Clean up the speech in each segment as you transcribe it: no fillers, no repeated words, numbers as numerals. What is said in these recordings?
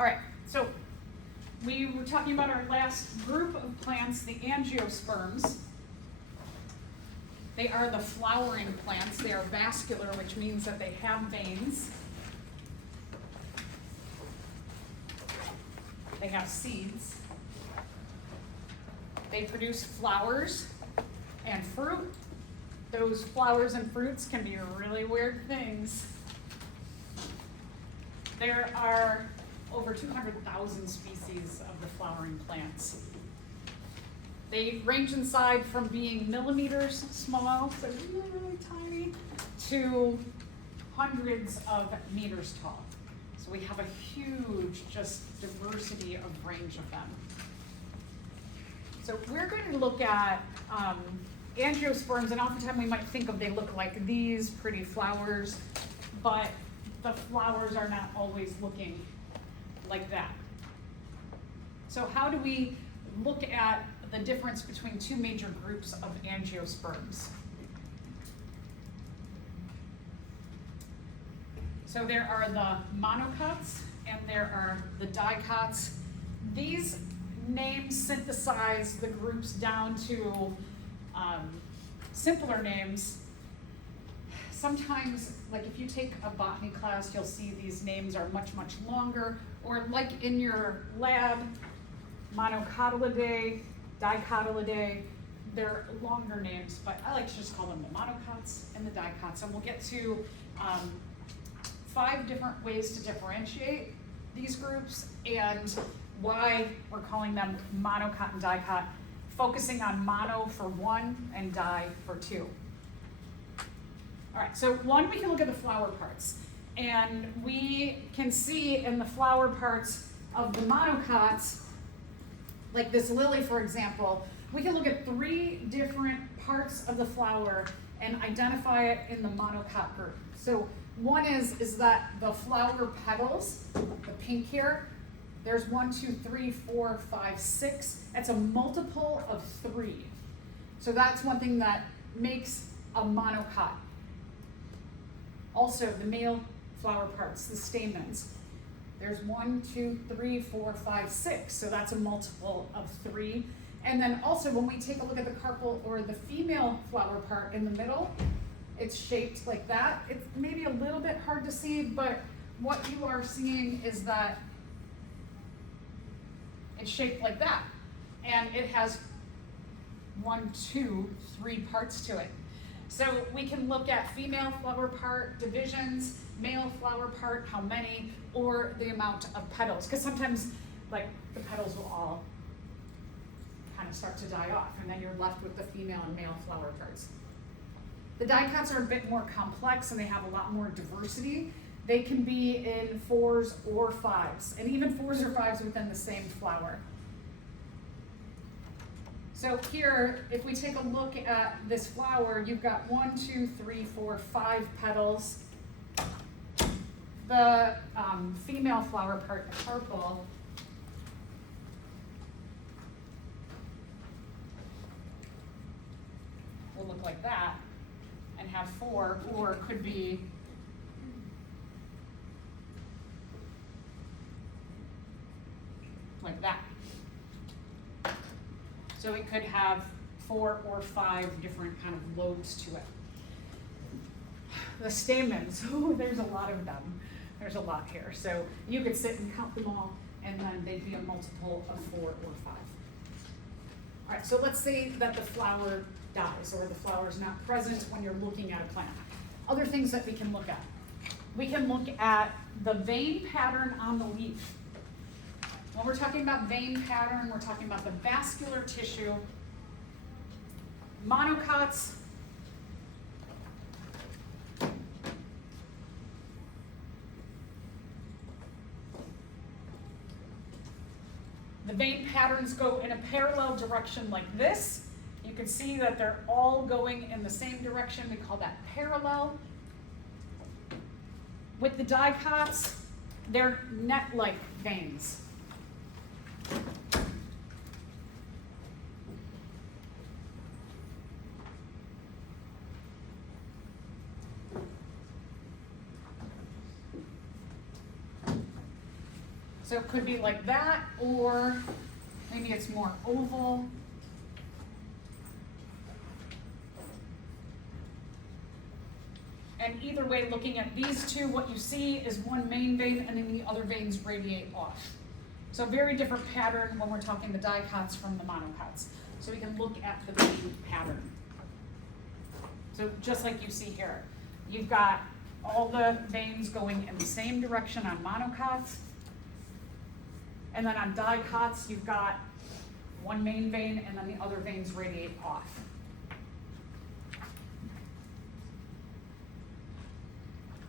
All right, so we were talking about our last group of plants, the angiosperms. They are the flowering plants. They are vascular, which means that they have veins. They have seeds. They produce flowers and fruit. Those flowers and fruits can be really weird things. There are over 200,000 species of the flowering plants. They range in size from being millimeters small, so really, really tiny, to hundreds of meters tall. So we have a huge, just diversity of range of them. So we're going to look at angiosperms, and oftentimes we might think of they look like these pretty flowers, but the flowers are not always looking like that. So how do we look at the difference between two major groups of angiosperms? So there are the monocots and there are the dicots. These names synthesize the groups down to simpler names. Sometimes, like if you take a botany class, you'll see these names are much, much longer, or like in your lab, Monocotylidae, Dicotylidae, they're longer names, but I like to just call them the monocots and the dicots. And we'll get to 5 different ways to differentiate these groups and why we're calling them monocot and dicot, focusing on mono for 1 and di for 2. All right, so one, we can look at the flower parts. And we can see in the flower parts of the monocots, like this lily, for example, we can look at 3 different parts of the flower and identify it in the monocot group. So one is that the flower petals, the pink here, there's 1, 2, 3, 4, 5, 6. It's a multiple of 3. So that's one thing that makes a monocot. Also, the male flower parts, the stamens. There's 1, 2, 3, 4, 5, 6. So that's a multiple of 3. And then also when we take a look at the carpel or the female flower part in the middle, it's shaped like that. It's maybe a little bit hard to see, but what you are seeing is that it's shaped like that. And it has 1, 2, 3 parts to it. So we can look at female flower part divisions, male flower part, how many, or the amount of petals. Because sometimes like the petals will all kind of start to die off, and then you're left with the female and male flower parts. The dicots are a bit more complex and they have a lot more diversity. They can be in 4s or 5s, and even 4s or 5s within the same flower. So here, if we take a look at this flower, you've got 1, 2, 3, 4, 5 petals. The female flower part, the carpel, will look like that and have 4, or could be like that. So it could have 4 or 5 different kind of lobes to it. The stamens, oh, there's a lot of them. There's a lot here. So you could sit and count them all, and then they'd be a multiple of 4 or 5. All right, so let's say that the flower dies or the flower is not present when you're looking at a plant. Other things that we can look at. We can look at the vein pattern on the leaf. When we're talking about vein pattern, we're talking about the vascular tissue. Monocots, the vein patterns go in a parallel direction like this. You can see that they're all going in the same direction. We call that parallel. With the dicots, they're net-like veins. So it could be like that, or maybe it's more oval. And either way, looking at these two, what you see is one main vein and then the other veins radiate off. So very different pattern when we're talking the dicots from the monocots. So we can look at the vein pattern. So just like you see here, you've got all the veins going in the same direction on monocots. And then on dicots, you've got one main vein and then the other veins radiate off.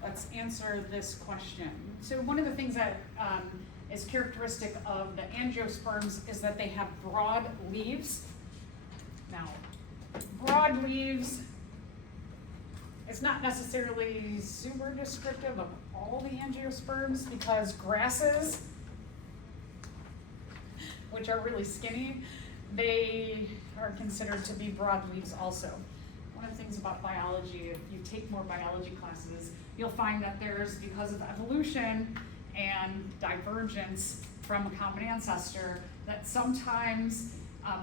Let's answer this question. So one of the things that is characteristic of the angiosperms is that they have broad leaves. Now, broad leaves is not necessarily super descriptive of all the angiosperms, because grasses, which are really skinny, they are considered to be broad leaves also. One of the things about biology, if you take more biology classes, you'll find that there's, because of evolution and divergence from a common ancestor, that sometimes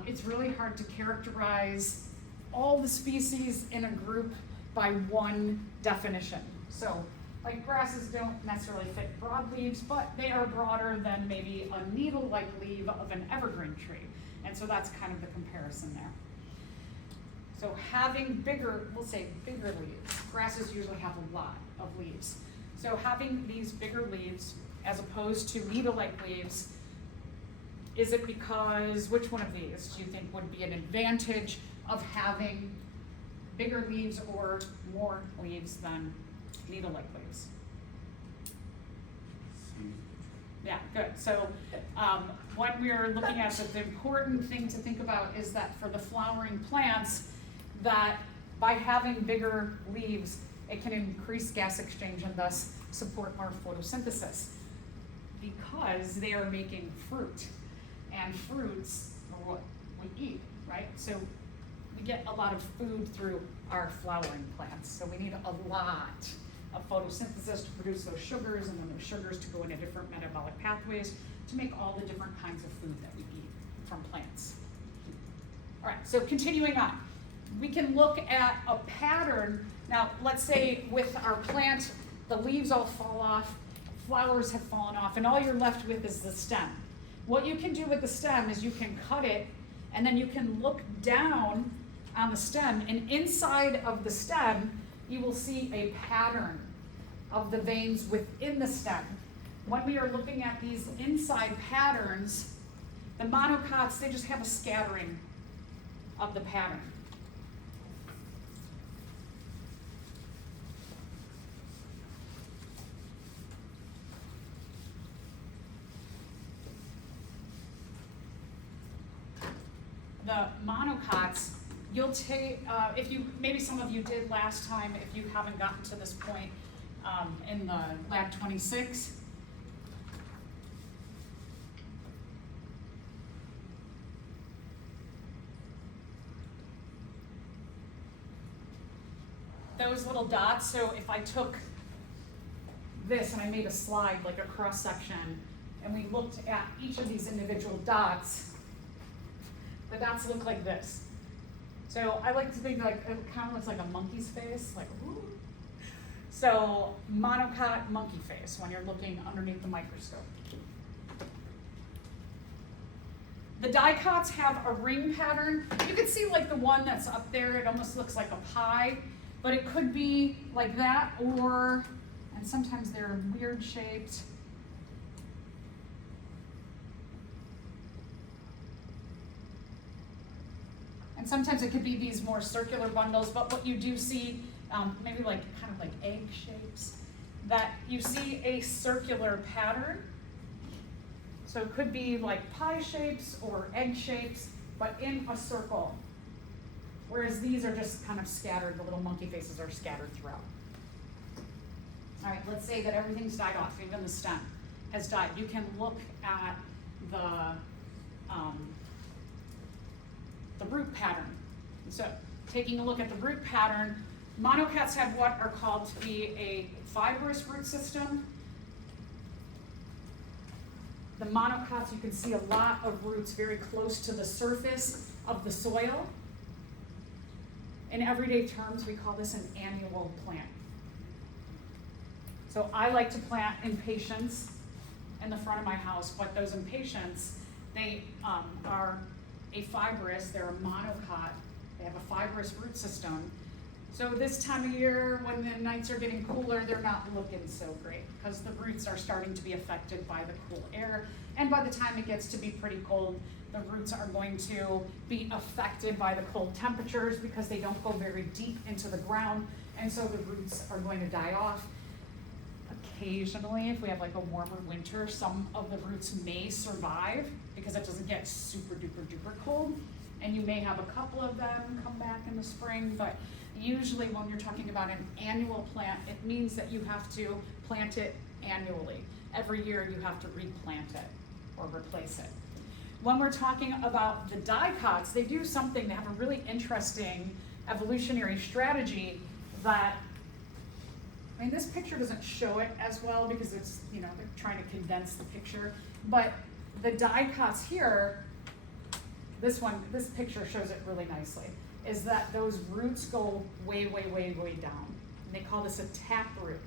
it's really hard to characterize all the species in a group by one definition. So, like grasses don't necessarily fit broad leaves, but they are broader than maybe a needle-like leaf of an evergreen tree. And so that's kind of the comparison there. So having bigger, we'll say bigger leaves, grasses usually have a lot of leaves. So having these bigger leaves as opposed to needle-like leaves, is it because, which one of these do you think would be an advantage of having bigger leaves or more leaves than needle-like leaves? Yeah, good. So what we're looking at, the important thing to think about is that for the flowering plants, that by having bigger leaves, it can increase gas exchange and thus support more photosynthesis, because they are making fruit, and fruits are what we eat, right? So we get a lot of food through our flowering plants, so we need a lot of photosynthesis to produce those sugars, and then those sugars to go into different metabolic pathways to make all the different kinds of food that we eat from plants. All right, so continuing on. We can look at a pattern. Now, let's say with our plant, the leaves all fall off, flowers have fallen off, and all you're left with is the stem. What you can do with the stem is you can cut it, and then you can look down on the stem, and inside of the stem, you will see a pattern of the veins within the stem. When we are looking at these inside patterns, the monocots, they just have a scattering of the pattern. The monocots, you'll take, if you, maybe some of you did last time, if you haven't gotten to this point in the Lab 26. Those little dots, so if I took this and I made a slide, like a cross section, and we looked at each of these individual dots, the dots look like this. So I like to think like it kind of looks like a monkey's face, like ooh. So monocot monkey face when you're looking underneath the microscope. The dicots have a ring pattern. You can see like the one that's up there, it almost looks like a pie, but it could be like that, or, and sometimes they're weird shaped. And sometimes it could be these more circular bundles, but what you do see, maybe like kind of like egg shapes, that you see a circular pattern. So it could be like pie shapes or egg shapes, but in a circle. Whereas these are just kind of scattered, the little monkey faces are scattered throughout. All right, let's say that everything's died off, even the stem has died. You can look at the root pattern. So taking a look at the root pattern, monocots have what are called to be a fibrous root system. The monocots, you can see a lot of roots very close to the surface of the soil. In everyday terms, we call this an annual plant. So I like to plant impatiens in the front of my house, but those impatiens, they are a fibrous, they're a monocot, they have a fibrous root system. So this time of year, when the nights are getting cooler, they're not looking so great because the roots are starting to be affected by the cool air. And by the time it gets to be pretty cold, the roots are going to be affected by the cold temperatures because they don't go very deep into the ground. And so the roots are going to die off. Occasionally, if we have like a warmer winter, some of the roots may survive because it doesn't get super duper duper cold. And you may have a couple of them come back in the spring, but usually when you're talking about an annual plant, it means that you have to plant it annually. Every year you have to replant it or replace it. When we're talking about the dicots, they do something, they have a really interesting evolutionary strategy that, I mean, this picture doesn't show it as well because it's, you know, they're trying to condense the picture, but the dicots here, this picture shows it really nicely, is that those roots go way, way, way, way down. And they call this a taproot.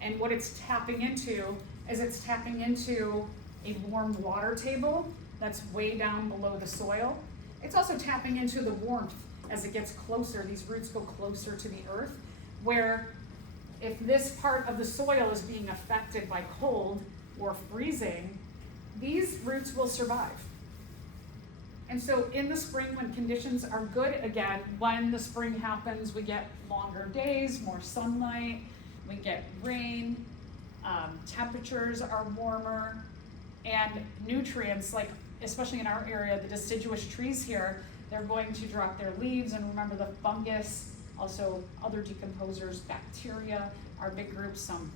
And what it's tapping into is it's tapping into a warm water table that's way down below the soil. It's also tapping into the warmth as it gets closer. These roots go closer to the earth, where if this part of the soil is being affected by cold or freezing, these roots will survive. And so in the spring, when conditions are good again, when the spring happens, we get longer days, more sunlight, we get rain, temperatures are warmer, and nutrients, like especially in our area, the deciduous trees here, they're going to drop their leaves, and remember the fungus, also other decomposers, bacteria are big groups, some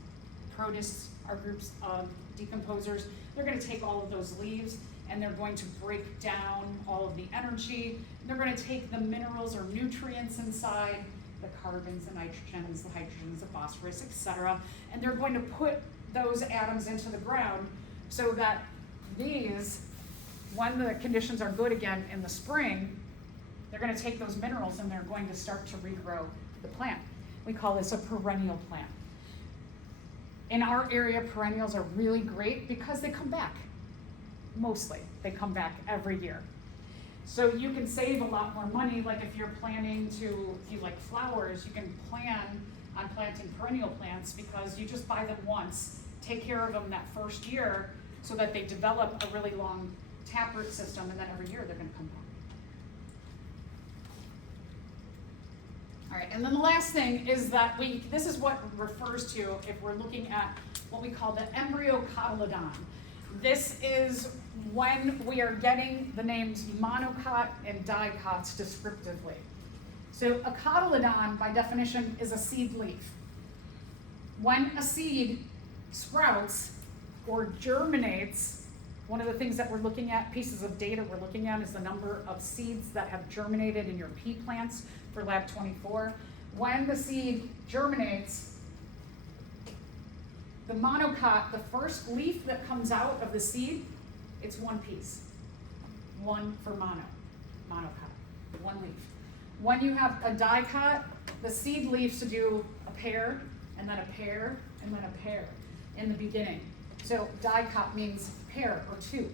protists are groups of decomposers. They're going to take all of those leaves and they're going to break down all of the energy. They're going to take the minerals or nutrients inside, the carbons, the nitrogens, the hydrogens, the phosphorus, etc. And they're going to put those atoms into the ground so that these, when the conditions are good again in the spring, they're going to take those minerals and they're going to start to regrow the plant. We call this a perennial plant. In our area, perennials are really great because they come back. Mostly, they come back every year. So you can save a lot more money, like if you're planning to, if you like flowers, you can plan on planting perennial plants because you just buy them once, take care of them that first year so that they develop a really long taproot system, and then every year they're going to come back. All right, and then the last thing is that this is what refers to if we're looking at what we call the embryocotyledon. This is when we are getting the names monocot and dicots descriptively. So a cotyledon, by definition, is a seed leaf. When a seed sprouts or germinates, one of the things that we're looking at, pieces of data we're looking at, is the number of seeds that have germinated in your pea plants for Lab 24. When the seed germinates, the monocot, the first leaf that comes out of the seed, it's one piece. One for monocot, one leaf. When you have a dicot, the seed leaves to do a pair, and then a pair, and then a pair in the beginning. So dicot means pair or two.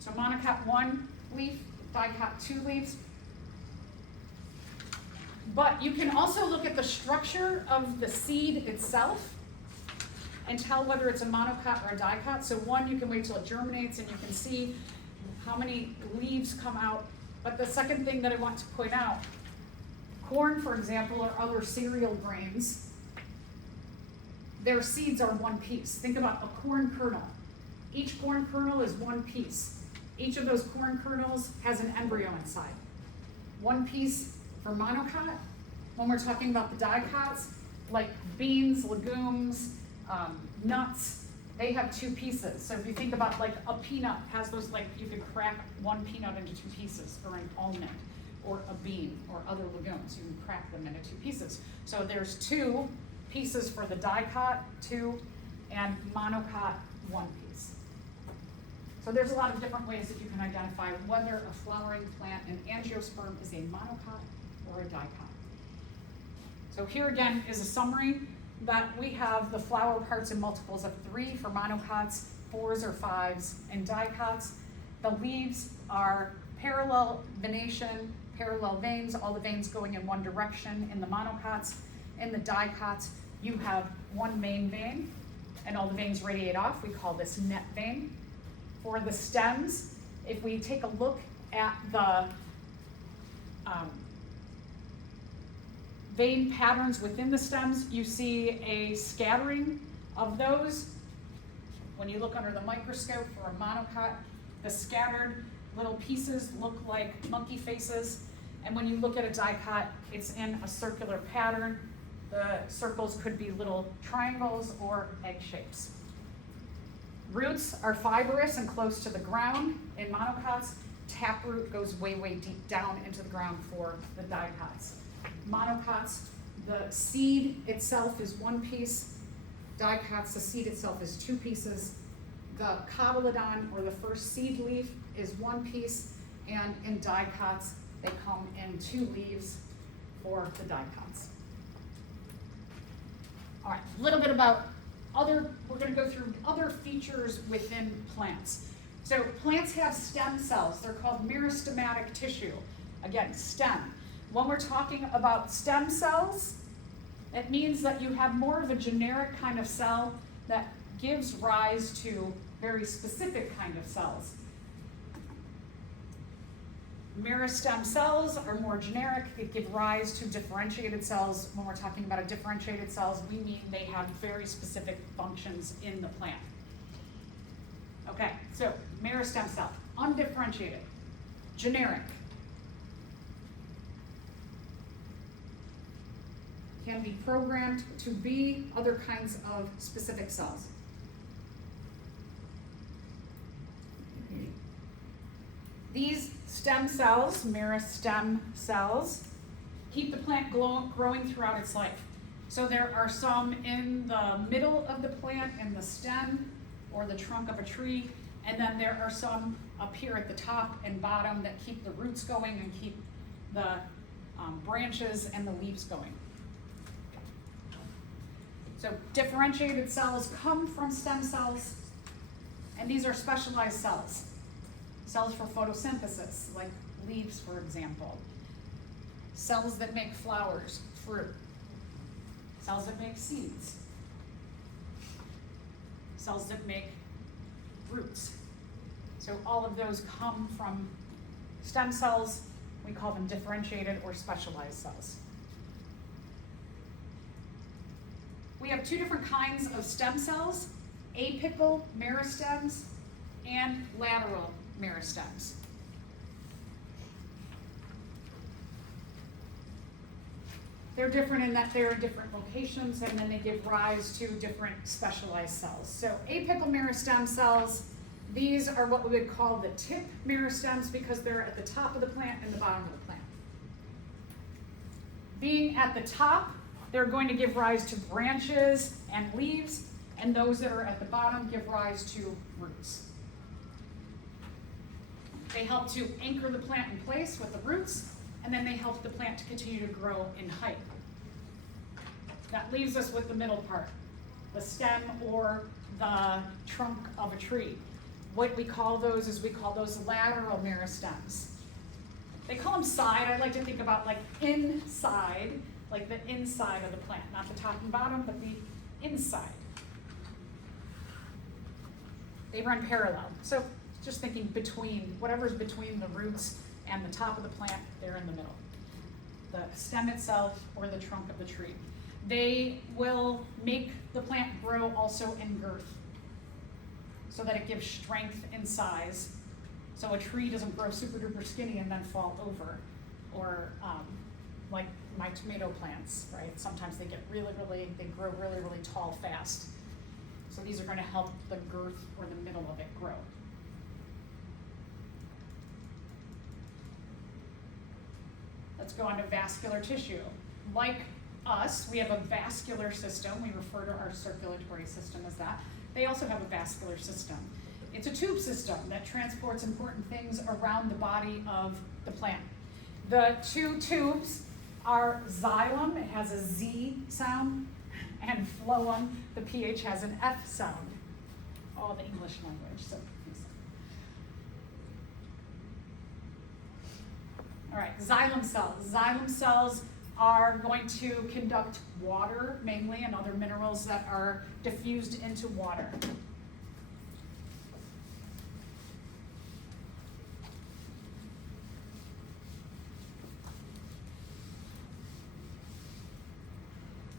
So monocot, one leaf, dicot, two leaves. But you can also look at the structure of the seed itself and tell whether it's a monocot or a dicot. So one, you can wait till it germinates and you can see how many leaves come out. But the second thing that I want to point out, corn, for example, or other cereal grains, their seeds are one piece. Think about a corn kernel. Each corn kernel is one piece. Each of those corn kernels has an embryo inside. One piece for monocot. When we're talking about the dicots, like beans, legumes, nuts, they have two pieces. So if you think about like a peanut has those, like you could crack one peanut into two pieces, or an almond, or a bean, or other legumes. You can crack them into two pieces. So there's two pieces for the dicot, 2, and monocot, 1 piece. So there's a lot of different ways that you can identify whether a flowering plant, an angiosperm, is a monocot or a dicot. So here again is a summary that we have the flower parts in multiples of 3 for monocots, 4s or 5s in dicots. The leaves are parallel venation, parallel veins, all the veins going in one direction in the monocots. In the dicots, you have one main vein, and all the veins radiate off. We call this net vein. For the stems, if we take a look at the vein patterns within the stems, you see a scattering of those. When you look under the microscope for a monocot, the scattered little pieces look like monkey faces. And when you look at a dicot, it's in a circular pattern. The circles could be little triangles or egg shapes. Roots are fibrous and close to the ground in monocots. Taproot goes way, way deep down into the ground for the dicots. Monocots, the seed itself is 1 piece. Dicots, the seed itself is 2 pieces. The cotyledon, or the first seed leaf, is 1 piece. And in dicots, they come in 2 leaves for the dicots. All right, a little bit about we're going to go through other features within plants. So plants have stem cells. They're called meristematic tissue. Again, stem. When we're talking about stem cells, it means that you have more of a generic kind of cell that gives rise to very specific kind of cells. Meristem cells are more generic. They give rise to differentiated cells. When we're talking about a differentiated cells, we mean they have very specific functions in the plant. Okay, so meristem cell, undifferentiated, generic. Can be programmed to be other kinds of specific cells. These stem cells, meristem cells, keep the plant growing throughout its life. So there are some in the middle of the plant, in the stem or the trunk of a tree, and then there are some up here at the top and bottom that keep the roots going and keep the branches and the leaves going. So differentiated cells come from stem cells, and these are specialized cells. Cells for photosynthesis, like leaves, for example. Cells that make flowers, fruit. Cells that make seeds. Cells that make roots. So all of those come from stem cells. We call them differentiated or specialized cells. We have 2 different kinds of stem cells, apical meristems and lateral meristems. They're different in that they're in different locations, and then they give rise to different specialized cells. So apical meristem cells, these are what we would call the tip meristems because they're at the top of the plant and the bottom of the plant. Being at the top, they're going to give rise to branches and leaves, and those that are at the bottom give rise to roots. They help to anchor the plant in place with the roots, and then they help the plant to continue to grow in height. That leaves us with the middle part, the stem or the trunk of a tree. What we call those is we call those lateral meristems. They call them side. I like to think about like inside, like the inside of the plant, not the top and bottom, but the inside. They run parallel. So just thinking between, whatever's between the roots and the top of the plant, they're in the middle. The stem itself or the trunk of the tree. They will make the plant grow also in girth so that it gives strength in size. So a tree doesn't grow super duper skinny and then fall over. Or like my tomato plants, right? Sometimes they get they grow really, really tall fast. So these are going to help the girth or the middle of it grow. Let's go on to vascular tissue. Like us, we have a vascular system. We refer to our circulatory system as that. They also have a vascular system. It's a tube system that transports important things around the body of the plant. The two tubes are xylem, it has a Z sound, and phloem, the PH has an F sound. All the English language, so. All right, xylem cells. Xylem cells are going to conduct water mainly and other minerals that are diffused into water.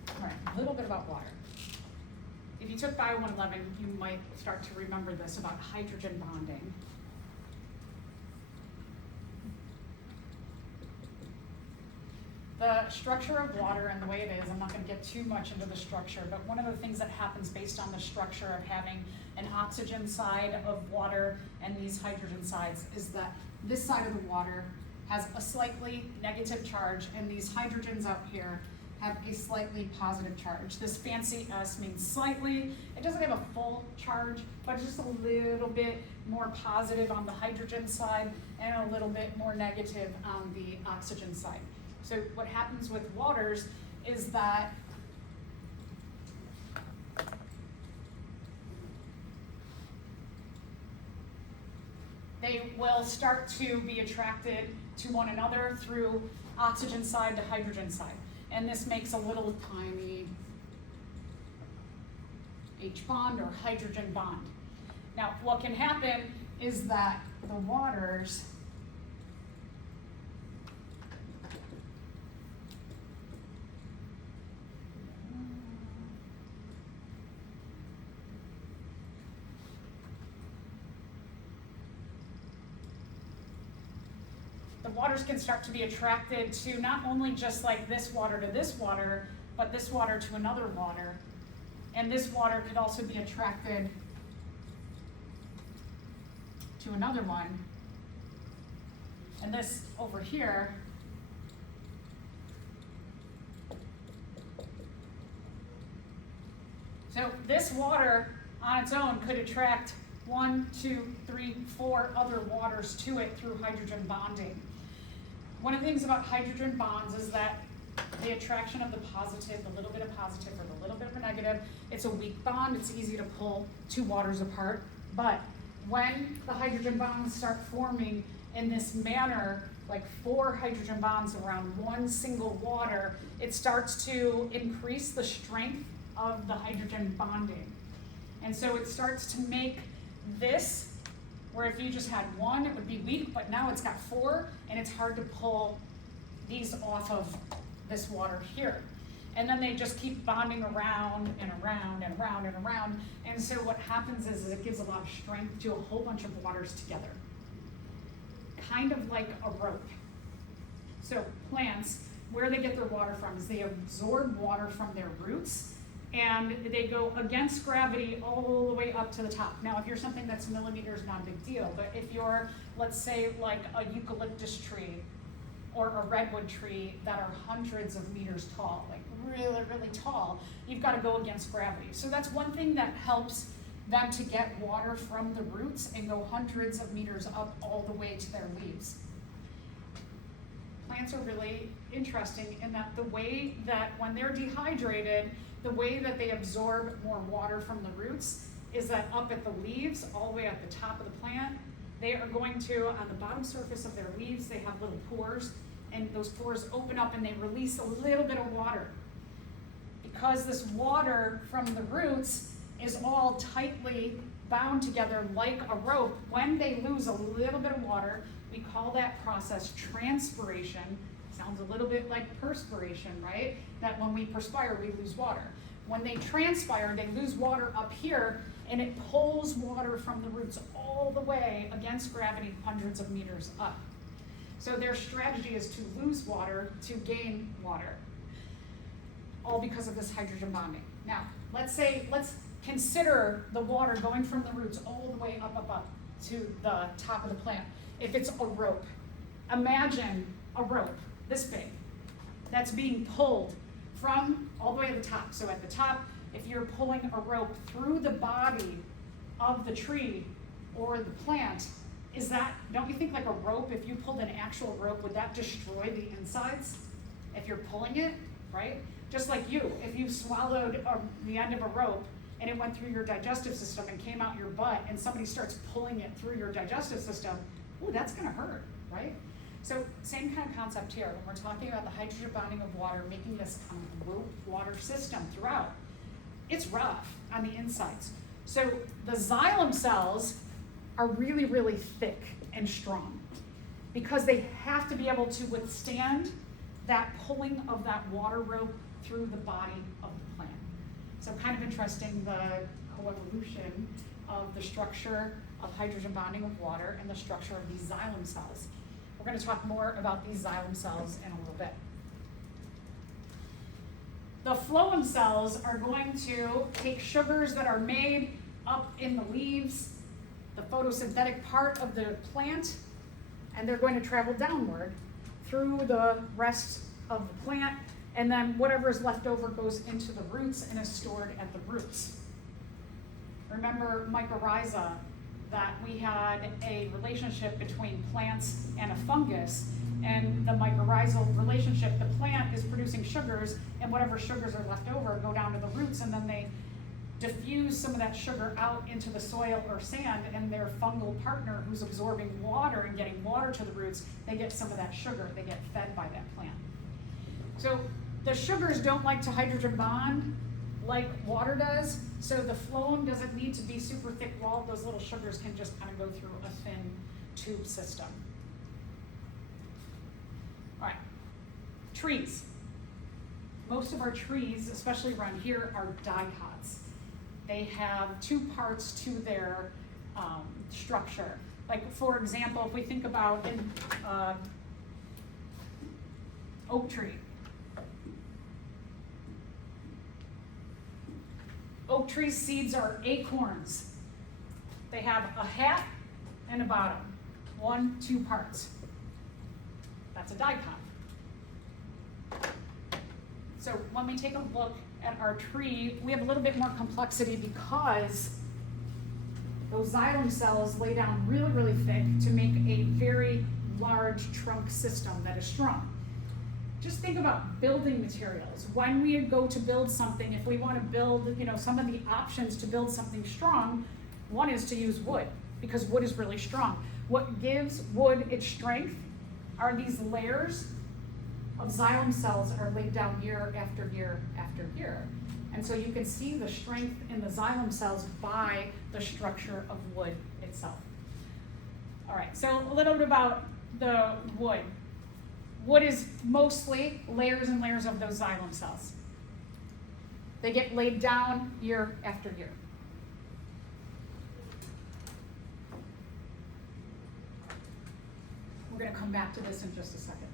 All right, a little bit about water. If you took Bio 111, you might start to remember this about hydrogen bonding. The structure of water and the way it is, I'm not going to get too much into the structure, but one of the things that happens based on the structure of having an oxygen side of water and these hydrogen sides is that this side of the water has a slightly negative charge, and these hydrogens out here have a slightly positive charge. This fancy S means slightly. It doesn't have a full charge, but it's just a little bit more positive on the hydrogen side and a little bit more negative on the oxygen side. So what happens with waters is that they will start to be attracted to one another through oxygen side to hydrogen side. And this makes a little tiny H bond or hydrogen bond. Now, what can happen is that the waters can start to be attracted to not only just like this water to this water, but this water to another water. And this water could also be attracted to another one. And this over here so this water on its own could attract 1, 2, 3, 4 other waters to it through hydrogen bonding. One of the things about hydrogen bonds is that the attraction of the positive, the little bit of positive or the little bit of a negative, it's a weak bond, it's easy to pull two waters apart. But when the hydrogen bonds start forming in this manner, like 4 hydrogen bonds around one single water, it starts to increase the strength of the hydrogen bonding. And so it starts to make this, where if you just had one, it would be weak, but now it's got 4, and it's hard to pull these off of this water here. And then they just keep bonding around and around and around and around. And so what happens is it gives a lot of strength to a whole bunch of waters together. Kind of like a rope. So plants, where they get their water from is they absorb water from their roots, and they go against gravity all the way up to the top. Now, if you're something that's millimeters, not a big deal, but if you're, let's say, like a eucalyptus tree or a redwood tree that are hundreds of meters tall, like really, really tall, you've got to go against gravity. So that's one thing that helps them to get water from the roots and go hundreds of meters up all the way to their leaves. Plants are really interesting in that the way that when they're dehydrated, the way that they absorb more water from the roots is that up at the leaves, all the way at the top of the plant, they are going to, on the bottom surface of their leaves, they have little pores, and those pores open up and they release a little bit of water. Because this water from the roots is all tightly bound together like a rope, when they lose a little bit of water, we call that process transpiration. Sounds a little bit like perspiration, right? That when we perspire, we lose water. When they transpire, they lose water up here, and it pulls water from the roots all the way against gravity hundreds of meters up. So their strategy is to lose water to gain water, all because of this hydrogen bonding. Now, let's consider the water going from the roots all the way up to the top of the plant. If it's a rope, imagine a rope this big that's being pulled from all the way to the top. So at the top, if you're pulling a rope through the body of the tree or the plant, don't you think like a rope, if you pulled an actual rope, would that destroy the insides if you're pulling it, right? Just like you, if you swallowed the end of a rope and it went through your digestive system and came out your butt and somebody starts pulling it through your digestive system, ooh, that's gonna hurt, right? So same kind of concept here. When we're talking about the hydrogen bonding of water, making this kind of rope water system throughout, it's rough on the insides. So the xylem cells are really, really thick and strong because they have to be able to withstand that pulling of that water rope through the body of the plant. So kind of interesting, the coevolution of the structure of hydrogen bonding of water and the structure of these xylem cells. We're going to talk more about these xylem cells in a little bit. The phloem cells are going to take sugars that are made up in the leaves, the photosynthetic part of the plant, and they're going to travel downward through the rest of the plant, and then whatever is left over goes into the roots and is stored at the roots. Remember mycorrhiza, that we had a relationship between plants and a fungus, and the mycorrhizal relationship, the plant is producing sugars, and whatever sugars are left over go down to the roots, and then they diffuse some of that sugar out into the soil or sand, and their fungal partner who's absorbing water and getting water to the roots, they get some of that sugar, they get fed by that plant. So the sugars don't like to hydrogen bond like water does, so the phloem doesn't need to be super thick walled. Those little sugars can just kind of go through a thin tube system. All right, trees. Most of our trees, especially around here, are dicots. They have two parts to their structure. Like for example, if we think about an oak tree. Oak tree seeds are acorns. They have a hat and a bottom, 2 parts. That's a dicot. So when we take a look at our tree, we have a little bit more complexity because those xylem cells lay down really, really thick to make a very large trunk system that is strong. Just think about building materials. When we go to build something, if we want to build, some of the options to build something strong, one is to use wood, because wood is really strong. What gives wood its strength are these layers of xylem cells that are laid down year after year after year. And so you can see the strength in the xylem cells by the structure of wood itself. All right, so a little bit about the wood. Wood is mostly layers and layers of those xylem cells. They get laid down year after year. We're going to come back to this in just a second.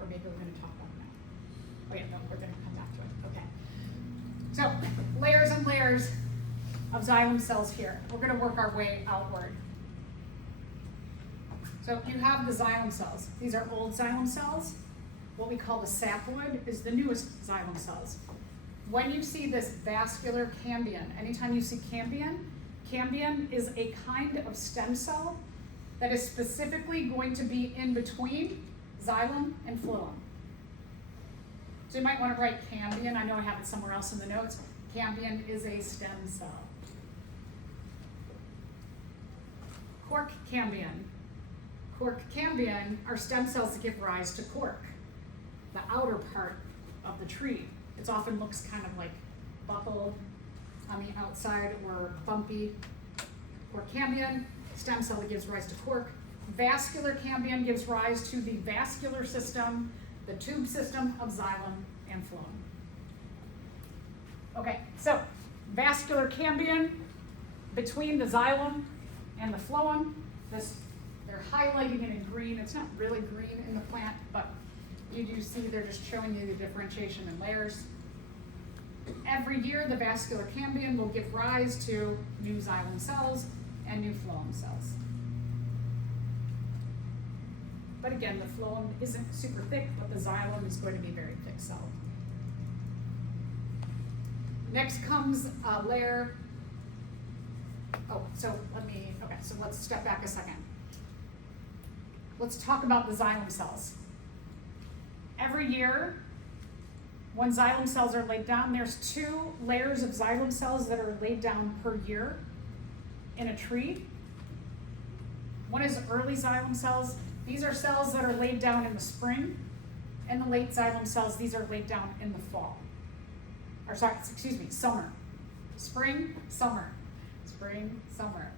Or maybe we're going to talk about it now. Oh yeah, no, we're going to come back to it. Okay. So, layers and layers of xylem cells here. We're going to work our way outward. So you have the xylem cells. These are old xylem cells. What we call the sapwood is the newest xylem cells. When you see this vascular cambion, anytime you see cambion is a kind of stem cell that is specifically going to be in between xylem and phloem. So you might want to write cambion. I know I have it somewhere else in the notes. Cambion is a stem cell. Cork cambion. Cork cambion are stem cells that give rise to cork, the outer part of the tree. It often looks kind of like buckled on the outside or bumpy. Cork cambion, stem cell that gives rise to cork. Vascular cambion gives rise to the vascular system, the tube system of xylem and phloem. Okay, so vascular cambion between the xylem and the phloem. They're highlighting it in green. It's not really green in the plant, but you do see they're just showing you the differentiation in layers. Every year, the vascular cambion will give rise to new xylem cells and new phloem cells. But again, the phloem isn't super thick, but the xylem is going to be a very thick cell. Next comes a layer. Oh, so let's step back a second. Let's talk about the xylem cells. Every year, when xylem cells are laid down, there's 2 layers of xylem cells that are laid down per year in a tree. One is early xylem cells. These are cells that are laid down in the spring, and the late xylem cells, these are laid down in the fall. Summer. Spring, summer. Spring, summer.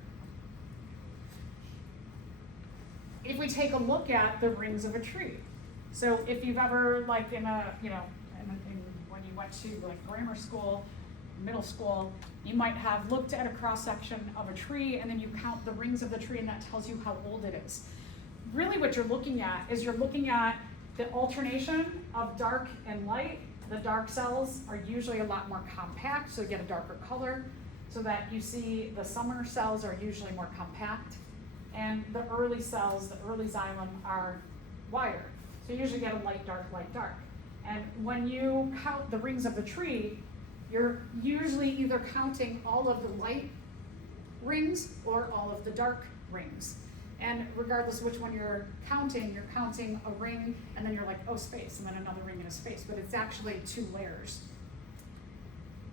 If we take a look at the rings of a tree, so if you've ever, like when you went to like grammar school, middle school, you might have looked at a cross section of a tree and then you count the rings of the tree and that tells you how old it is. Really what you're looking at is the alternation of dark and light. The dark cells are usually a lot more compact, so you get a darker color, so that you see the summer cells are usually more compact, and the early cells, the early xylem, are wider. So you usually get a light, dark, light, dark. And when you count the rings of the tree, you're usually either counting all of the light rings or all of the dark rings. And regardless of which one you're counting a ring, and then you're like, oh, space, and then another ring in a space, but it's actually 2 layers.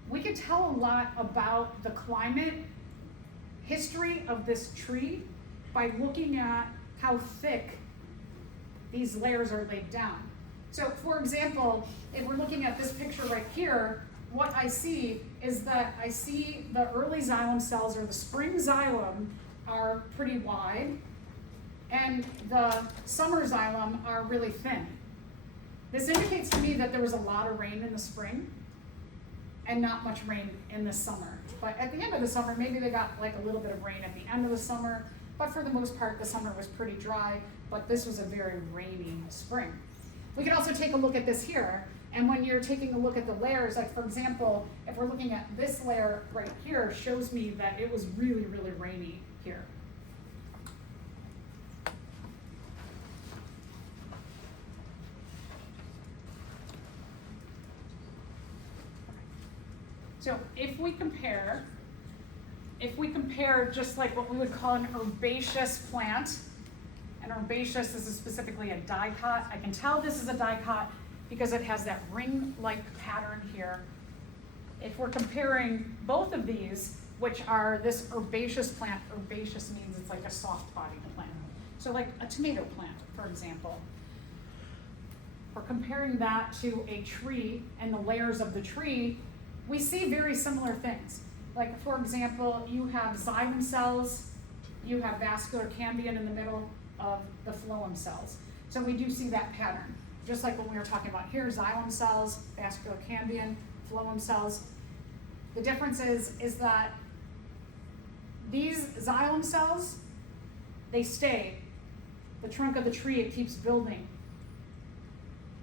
We can tell a lot about the climate history of this tree by looking at how thick these layers are laid down. So for example, if we're looking at this picture right here, what I see is that I see the early xylem cells, or the spring xylem, are pretty wide, and the summer xylem are really thin. This indicates to me that there was a lot of rain in the spring and not much rain in the summer. But at the end of the summer, maybe they got like a little bit of rain at the end of the summer, but for the most part, the summer was pretty dry, but this was a very rainy spring. We can also take a look at this here, and when you're taking a look at the layers, like for example, if we're looking at this layer right here, shows me that it was really, really rainy here. So if we compare just like what we would call an herbaceous plant, and herbaceous, this is specifically a dicot. I can tell this is a dicot because it has that ring-like pattern here. If we're comparing both of these, which are this herbaceous plant, herbaceous means it's like a soft-bodied plant. So like a tomato plant, for example. We're comparing that to a tree and the layers of the tree, we see very similar things. Like for example, you have xylem cells, you have vascular cambium in the middle of the phloem cells. So we do see that pattern. Just like what we were talking about here, xylem cells, vascular cambium, phloem cells. The difference is that these xylem cells, they stay. The trunk of the tree, it keeps building.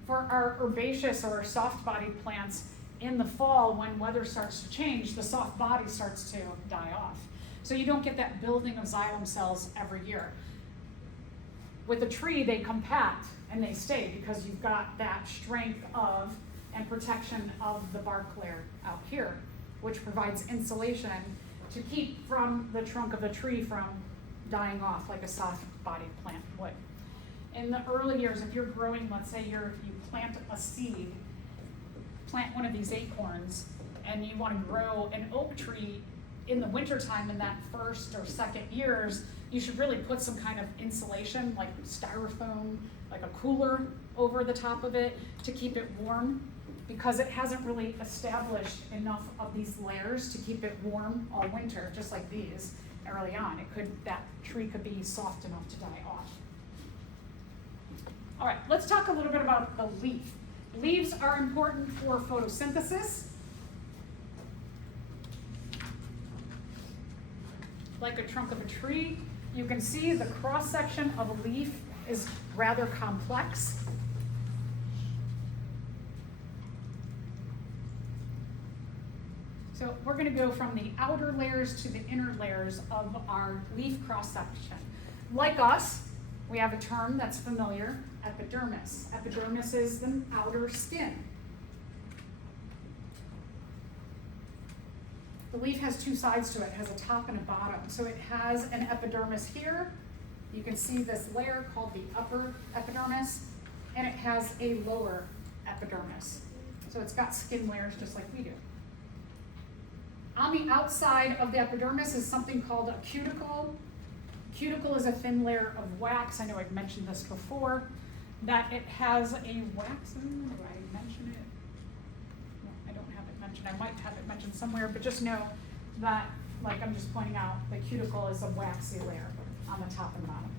For our herbaceous or soft-bodied plants, in the fall, when weather starts to change, the soft body starts to die off. So you don't get that building of xylem cells every year. With a tree, they compact and they stay because you've got that strength of and protection of the bark layer out here, which provides insulation to keep from the trunk of the tree from dying off like a soft-bodied plant would. In the early years, if you're growing, let's say you plant a seed, plant one of these acorns, and you want to grow an oak tree in the wintertime in that first or second years, you should really put some kind of insulation, like styrofoam, like a cooler over the top of it to keep it warm, because it hasn't really established enough of these layers to keep it warm all winter, just like these early on. That tree could be soft enough to die off. All right, let's talk a little bit about the leaf. Leaves are important for photosynthesis. Like a trunk of a tree, you can see the cross-section of a leaf is rather complex. So we're going to go from the outer layers to the inner layers of our leaf cross-section. Like us, we have a term that's familiar, epidermis. Epidermis is the outer skin. The leaf has two sides to it. It has a top and a bottom. So it has an epidermis here. You can see this layer called the upper epidermis, and it has a lower epidermis. So it's got skin layers just like we do. On the outside of the epidermis is something called a cuticle. Cuticle is a thin layer of wax. I know I've mentioned this before, that it has a wax. Do I mention it? No, I don't have it mentioned. I might have it mentioned somewhere, but just know that, like I'm just pointing out, the cuticle is a waxy layer on the top and bottom.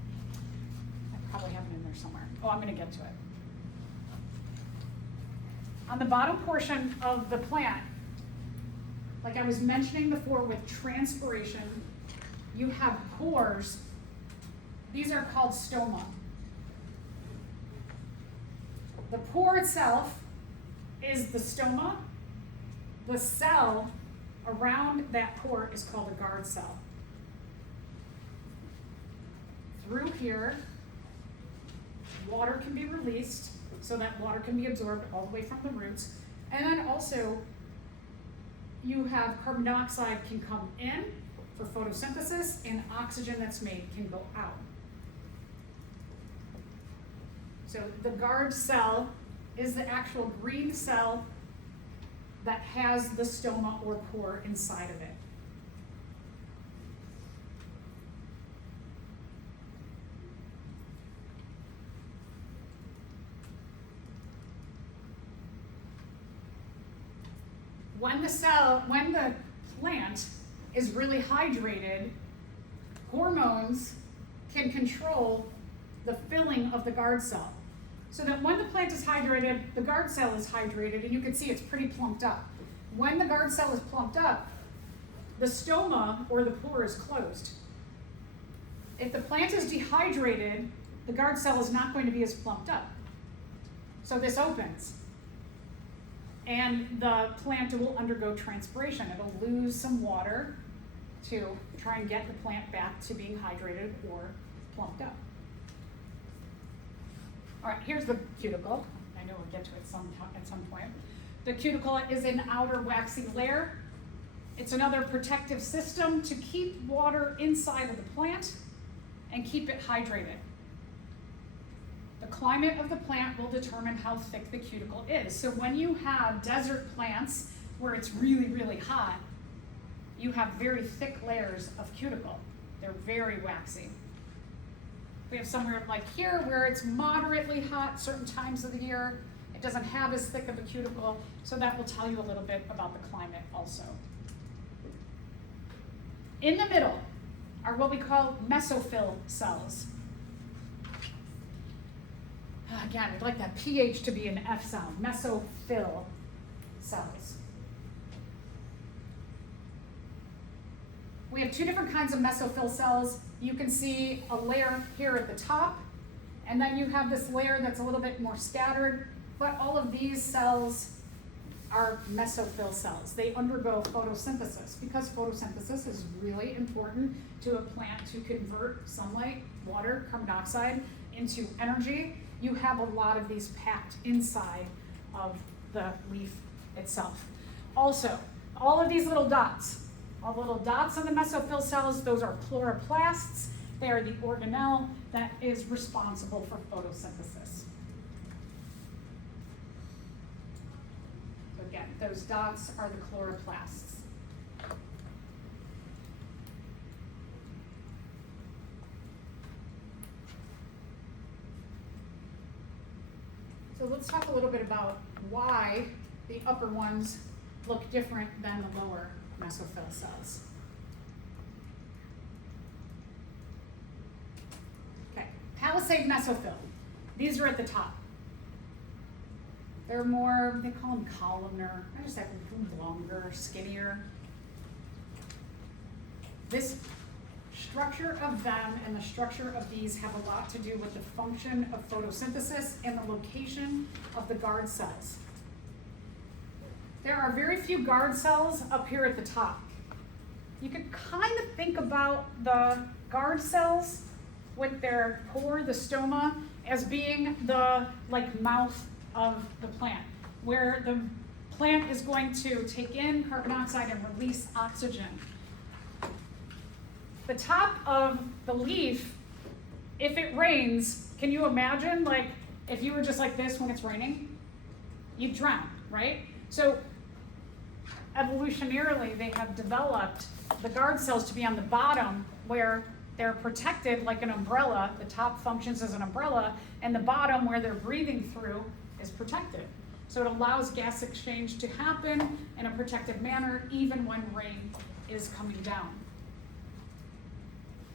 I probably have it in there somewhere. Oh, I'm going to get to it. On the bottom portion of the plant, like I was mentioning before with transpiration, you have pores. These are called stoma. The pore itself is the stoma. The cell around that pore is called a guard cell. Through here, water can be released, so that water can be absorbed all the way from the roots. And then also, you have carbon dioxide can come in for photosynthesis, and oxygen that's made can go out. So the guard cell is the actual green cell that has the stoma or pore inside of it. When the plant is really hydrated, hormones can control the filling of the guard cell. So that when the plant is hydrated, the guard cell is hydrated, and you can see it's pretty plumped up. When the guard cell is plumped up, the stoma or the pore is closed. If the plant is dehydrated, the guard cell is not going to be as plumped up. So this opens, and the plant will undergo transpiration. It'll lose some water to try and get the plant back to being hydrated or plumped up. All right, here's the cuticle. I know we'll get to it at some point. The cuticle is an outer waxy layer. It's another protective system to keep water inside of the plant and keep it hydrated. The climate of the plant will determine how thick the cuticle is. So when you have desert plants where it's really, really hot, you have very thick layers of cuticle. They're very waxy. We have somewhere like here where it's moderately hot certain times of the year. It doesn't have as thick of a cuticle, so that will tell you a little bit about the climate also. In the middle are what we call mesophyll cells. Again, I'd like that PH to be an F sound, mesophyll cells. We have two different kinds of mesophyll cells. You can see a layer here at the top, and then you have this layer that's a little bit more scattered, but all of these cells are mesophyll cells. They undergo photosynthesis because photosynthesis is really important to a plant to convert sunlight, water, carbon dioxide into energy. You have a lot of these packed inside of the leaf itself. Also, all of these little dots, all the little dots on the mesophyll cells, those are chloroplasts. They are the organelle that is responsible for photosynthesis. So again, those dots are the chloroplasts. So let's talk a little bit about why the upper ones look different than the lower mesophyll cells. Okay, palisade mesophyll. These are at the top. They're more, they call them columnar. I just have longer, skinnier. This structure of them and the structure of these have a lot to do with the function of photosynthesis and the location of the guard cells. There are very few guard cells up here at the top. You could kind of think about the guard cells with their pore, the stoma, as being the mouth of the plant, where plant is going to take in carbon dioxide and release oxygen. The top of the leaf, if it rains, can you imagine, like, if you were just like this when it's raining? You'd drown, right? So evolutionarily, they have developed the guard cells to be on the bottom where they're protected like an umbrella. The top functions as an umbrella, and the bottom where they're breathing through is protected. So it allows gas exchange to happen in a protected manner even when rain is coming down.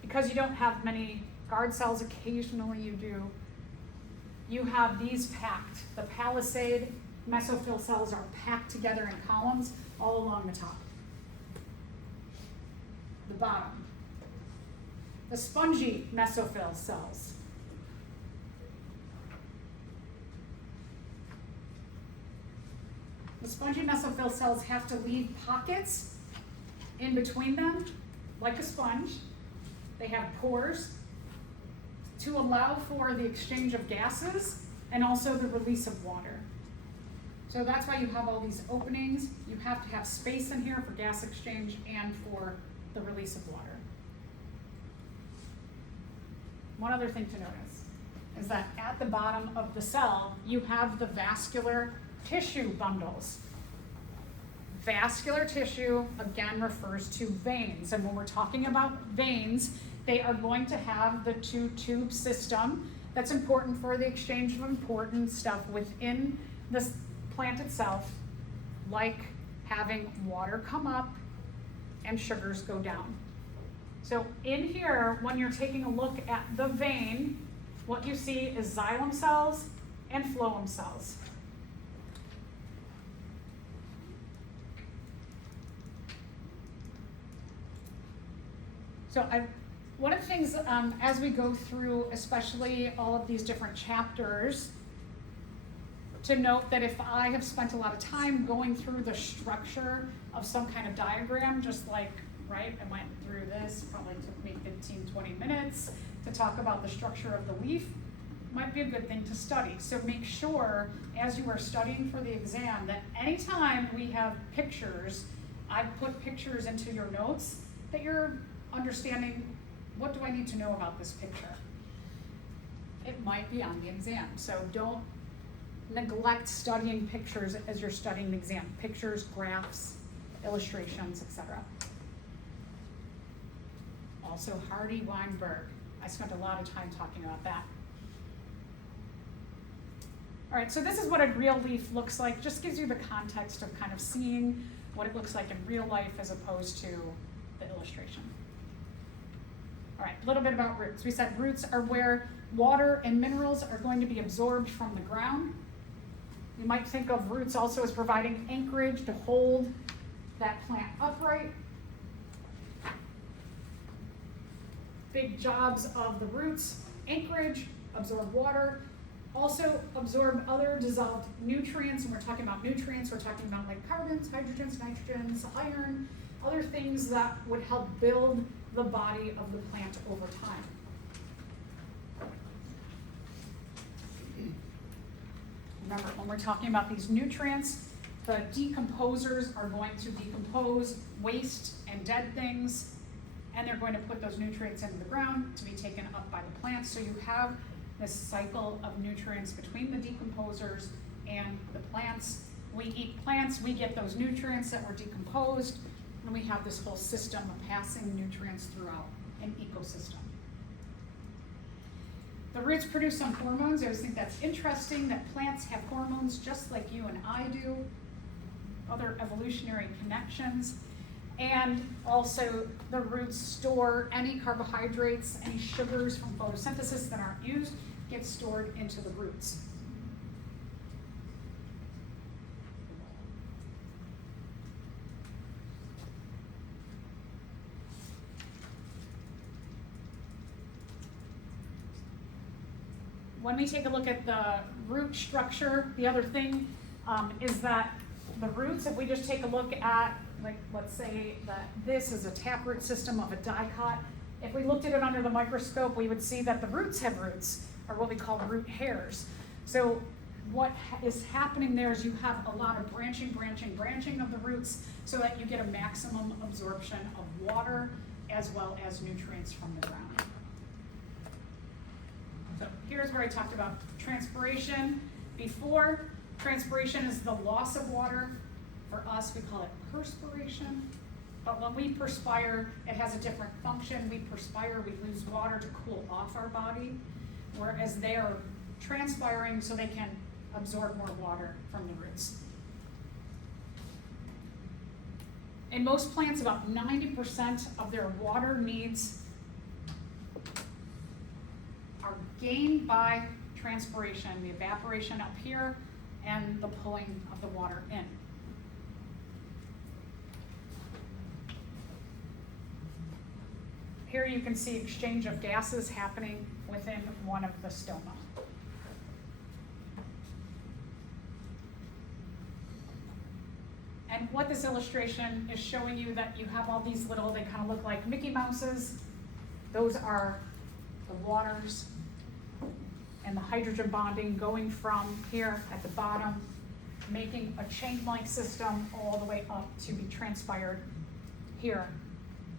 Because you don't have many guard cells, occasionally you do, you have these packed. The palisade mesophyll cells are packed together in columns all along the top. The bottom. The spongy mesophyll cells. The spongy mesophyll cells have to leave pockets in between them, like a sponge. They have pores to allow for the exchange of gases and also the release of water. So that's why you have all these openings. You have to have space in here for gas exchange and for the release of water. One other thing to notice is that at the bottom of the cell, you have the vascular tissue bundles. Vascular tissue, again, refers to veins. And when we're talking about veins, they are going to have the two-tube system that's important for the exchange of important stuff within the plant itself, like having water come up and sugars go down. So in here, when you're taking a look at the vein, what you see is xylem cells and phloem cells. So one of the things as we go through, especially all of these different chapters, to note that if I have spent a lot of time going through the structure of some kind of diagram, just like, right, I went through this, probably took me 15, 20 minutes to talk about the structure of the leaf, might be a good thing to study. So make sure, as you are studying for the exam, that anytime we have pictures, I've put pictures into your notes, that you're understanding, what do I need to know about this picture? It might be on the exam, so don't neglect studying pictures as you're studying the exam. Pictures, graphs, illustrations, etc. Also, Hardy-Weinberg. I spent a lot of time talking about that. All right, so this is what a real leaf looks like. Just gives you the context of kind of seeing what it looks like in real life as opposed to the illustration. All right, a little bit about roots. We said roots are where water and minerals are going to be absorbed from the ground. You might think of roots also as providing anchorage to hold that plant upright. Big jobs of the roots: anchorage, absorb water, also absorb other dissolved nutrients. And we're talking about nutrients, we're talking about like carbons, hydrogens, nitrogens, iron, other things that would help build the body of the plant over time. Remember, when we're talking about these nutrients, the decomposers are going to decompose waste and dead things, and they're going to put those nutrients into the ground to be taken up by the plants. So you have this cycle of nutrients between the decomposers and the plants. We eat plants, we get those nutrients that were decomposed, and we have this whole system of passing nutrients throughout an ecosystem. The roots produce some hormones. I always think that's interesting that plants have hormones just like you and I do, other evolutionary connections. And also the roots store any carbohydrates, any sugars from photosynthesis that aren't used, get stored into the roots. When we take a look at the root structure, the other thing is that the roots, if we just take a look at, like, let's say that this is a taproot system of a dicot. If we looked at it under the microscope, we would see that the roots have roots, or what we call root hairs. So what is happening there is you have a lot of branching of the roots so that you get a maximum absorption of water as well as nutrients from the ground. So here's where I talked about transpiration before. Transpiration is the loss of water. For us, we call it perspiration. But when we perspire, it has a different function. We perspire, we lose water to cool off our body, whereas they are transpiring so they can absorb more water from the roots. In most plants, about 90% of their water needs are gained by transpiration, the evaporation up here and the pulling of the water in. Here you can see exchange of gases happening within one of the stoma. And what this illustration is showing you that you have all these little, they kind of look like Mickey Mouses. Those are the waters and the hydrogen bonding going from here at the bottom, making a chain-like system all the way up to be transpired here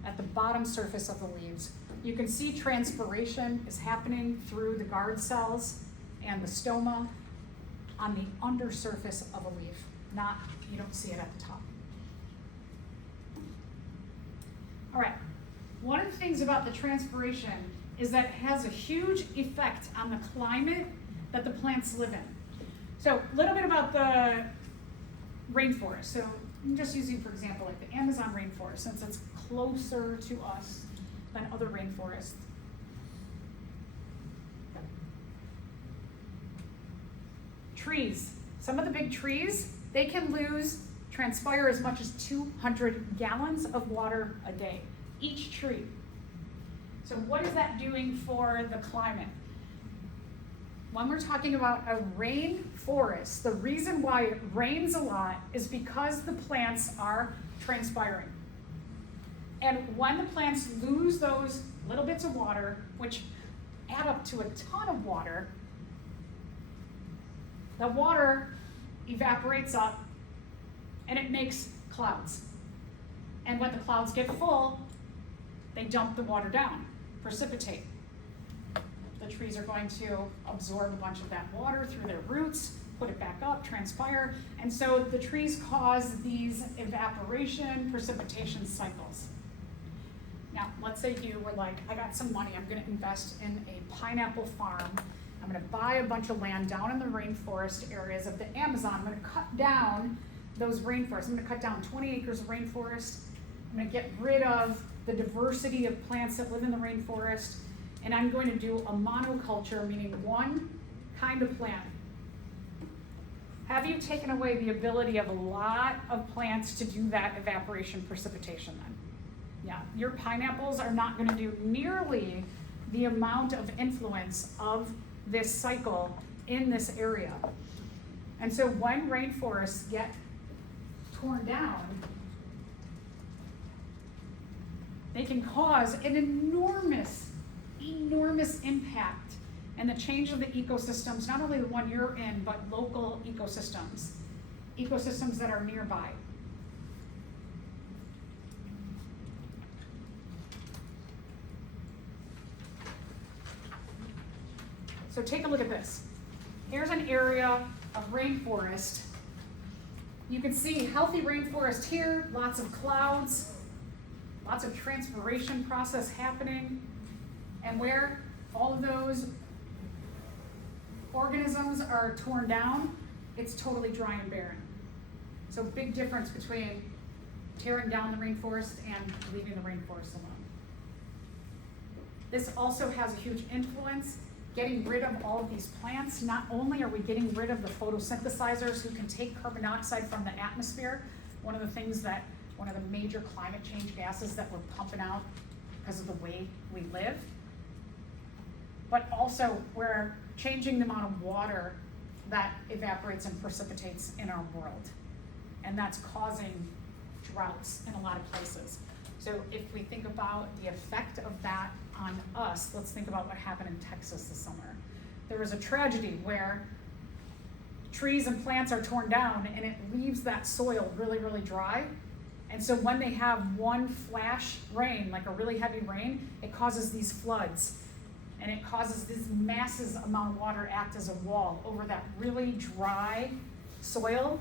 at the bottom surface of the leaves. You can see transpiration is happening through the guard cells and the stoma on the undersurface of a leaf. You don't see it at the top. All right, one of the things about the transpiration is that it has a huge effect on the climate that the plants live in. So a little bit about the rainforest. So I'm just using, for example, like the Amazon rainforest, since it's closer to us than other rainforests. Trees. Some of the big trees, they can transpire as much as 200 gallons of water a day, each tree. So what is that doing for the climate? When we're talking about a rainforest, the reason why it rains a lot is because the plants are transpiring. And when the plants lose those little bits of water, which add up to a ton of water, the water evaporates up and it makes clouds. And when the clouds get full, they dump the water down, precipitate. The trees are going to absorb a bunch of that water through their roots, put it back up, transpire, and so the trees cause these evaporation, precipitation cycles. Now, let's say you were like, I got some money, I'm gonna invest in a pineapple farm. I'm gonna buy a bunch of land down in the rainforest areas of the Amazon. I'm gonna cut down those rainforests. I'm gonna cut down 20 acres of rainforest. I'm gonna get rid of the diversity of plants that live in the rainforest, and I'm going to do a monoculture, meaning one kind of plant. Have you taken away the ability of a lot of plants to do that evaporation precipitation then? Yeah, your pineapples are not gonna do nearly the amount of influence of this cycle in this area. And so when rainforests get torn down, they can cause an enormous impact and the change of the ecosystems, not only the one you're in, but local ecosystems that are nearby. So take a look at this. Here's an area of rainforest. You can see healthy rainforest here, lots of clouds, lots of transpiration process happening, and where all of those organisms are torn down, it's totally dry and barren. So big difference between tearing down the rainforest and leaving the rainforest alone. This also has a huge influence, getting rid of all of these plants. Not only are we getting rid of the photosynthesizers who can take carbon dioxide from the atmosphere, one of the major climate change gases that we're pumping out because of the way we live, but also we're changing the amount of water that evaporates and precipitates in our world. And that's causing droughts in a lot of places. So if we think about the effect of that on us, let's think about what happened in Texas this summer. There was a tragedy where trees and plants are torn down and it leaves that soil really, really dry. And so when they have one flash rain, like a really heavy rain, it causes these floods. And it causes this massive amount of water act as a wall over that really dry soil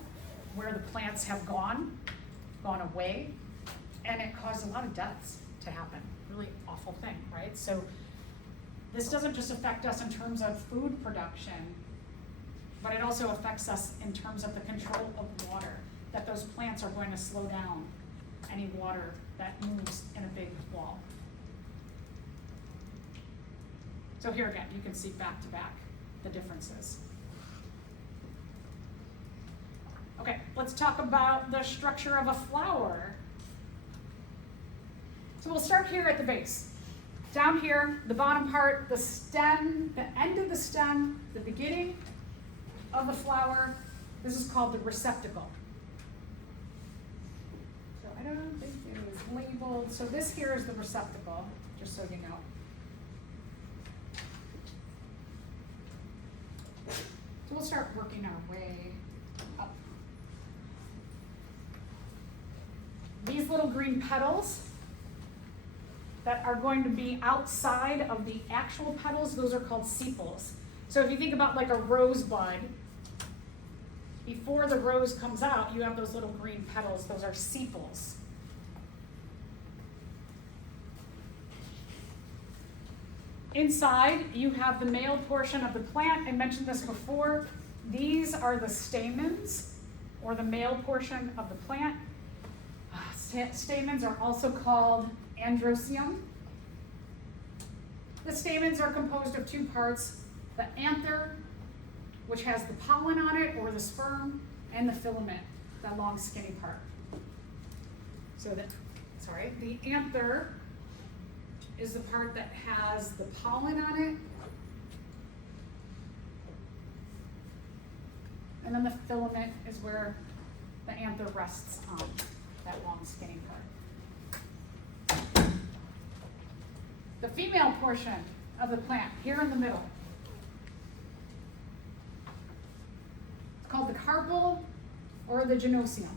where the plants have gone away. And it caused a lot of deaths to happen. Really awful thing, right? So this doesn't just affect us in terms of food production, but it also affects us in terms of the control of water, that those plants are going to slow down any water that moves in a big wall. So here again, you can see back to back the differences. Okay, let's talk about the structure of a flower. So we'll start here at the base. Down here, the bottom part, the stem, the end of the stem, the beginning of the flower, this is called the receptacle. So I don't think it was labeled. So this here is the receptacle, just so you know. So we'll start working our way up. These little green petals that are going to be outside of the actual petals, those are called sepals. So if you think about like a rosebud, before the rose comes out, you have those little green petals, those are sepals. Inside, you have the male portion of the plant. I mentioned this before. These are the stamens, or the male portion of the plant. Stamens are also called androecium. The stamens are composed of two parts, the anther, which has the pollen on it, or the sperm, and the filament, that long skinny part. So the anther is the part that has the pollen on it. And then the filament is where the anther rests on, that long skinny part. The female portion of the plant, here in the middle, it's called the carpel or the gynocium.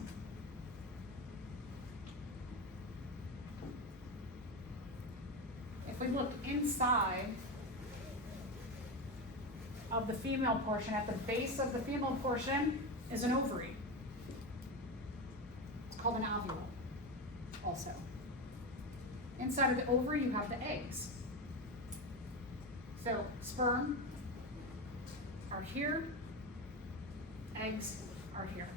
If we look inside of the female portion, at the base of the female portion is an ovary. It's called an ovule also. Inside of the ovary, you have the eggs. So sperm are here, eggs are here.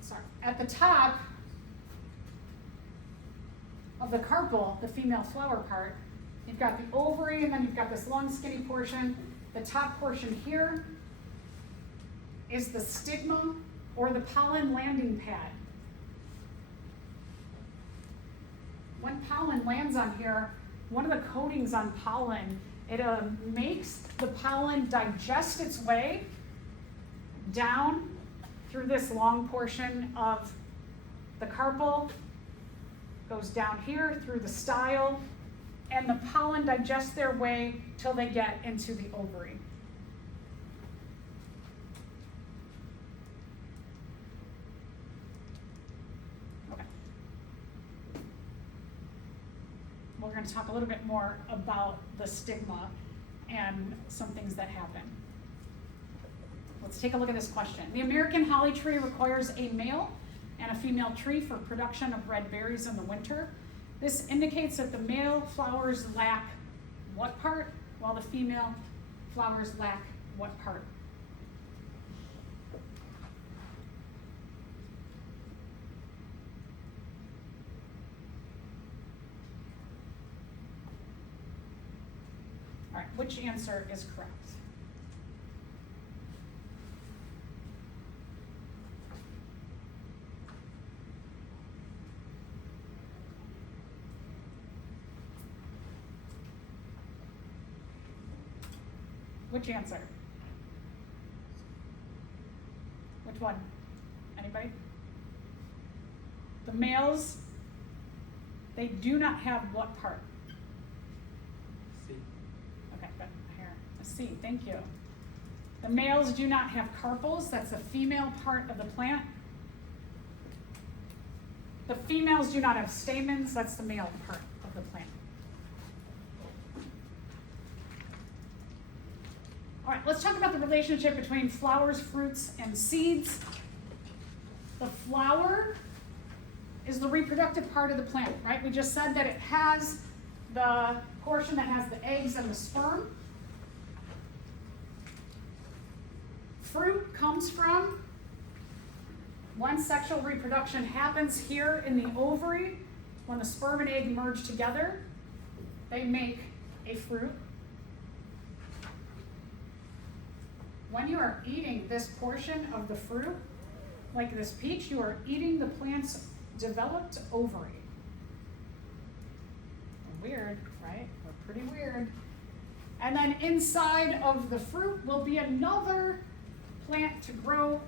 Sorry. At the top of the carpel, the female flower part, you've got the ovary, and then you've got this long skinny portion. The top portion here is the stigma, or the pollen landing pad. When pollen lands on here, one of the coatings on pollen, it makes the pollen digest its way down through this long portion of the carpel, goes down here through the style, and the pollen digests their way till they get into the ovary. Okay. We're going to talk a little bit more about the stigma and some things that happen. Let's take a look at this question. The American holly tree requires a male and a female tree for production of red berries in the winter. This indicates that the male flowers lack what part, while the female flowers lack what part? All right, which answer is correct? Which answer? Which one? Anybody? The males, they do not have what part? Okay, good. Here, a C, thank you. The males do not have carpels. That's the female part of the plant. The females do not have stamens. That's the male part of the plant. All right, let's talk about the relationship between flowers, fruits, and seeds. The flower is the reproductive part of the plant, right? We just said that it has the portion that has the eggs and the sperm. Fruit comes from when sexual reproduction happens here in the ovary. When the sperm and egg merge together, they make a fruit. When you are eating this portion of the fruit, like this peach, you are eating the plant's developed ovary. Weird, right? We're pretty weird. And then inside of the fruit will be another plant to grow,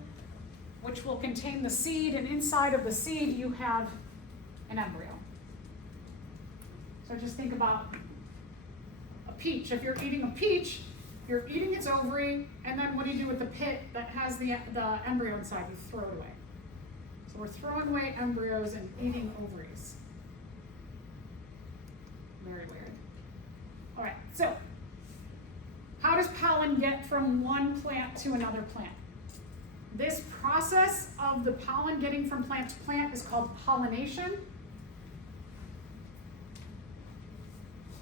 which will contain the seed, and inside of the seed you have an embryo. So just think about a peach. If you're eating a peach, you're eating its ovary, and then what do you do with the pit that has the embryo inside? You throw it away. So we're throwing away embryos and eating ovaries. Very weird. All right, so how does pollen get from one plant to another plant? This process of the pollen getting from plant to plant is called pollination.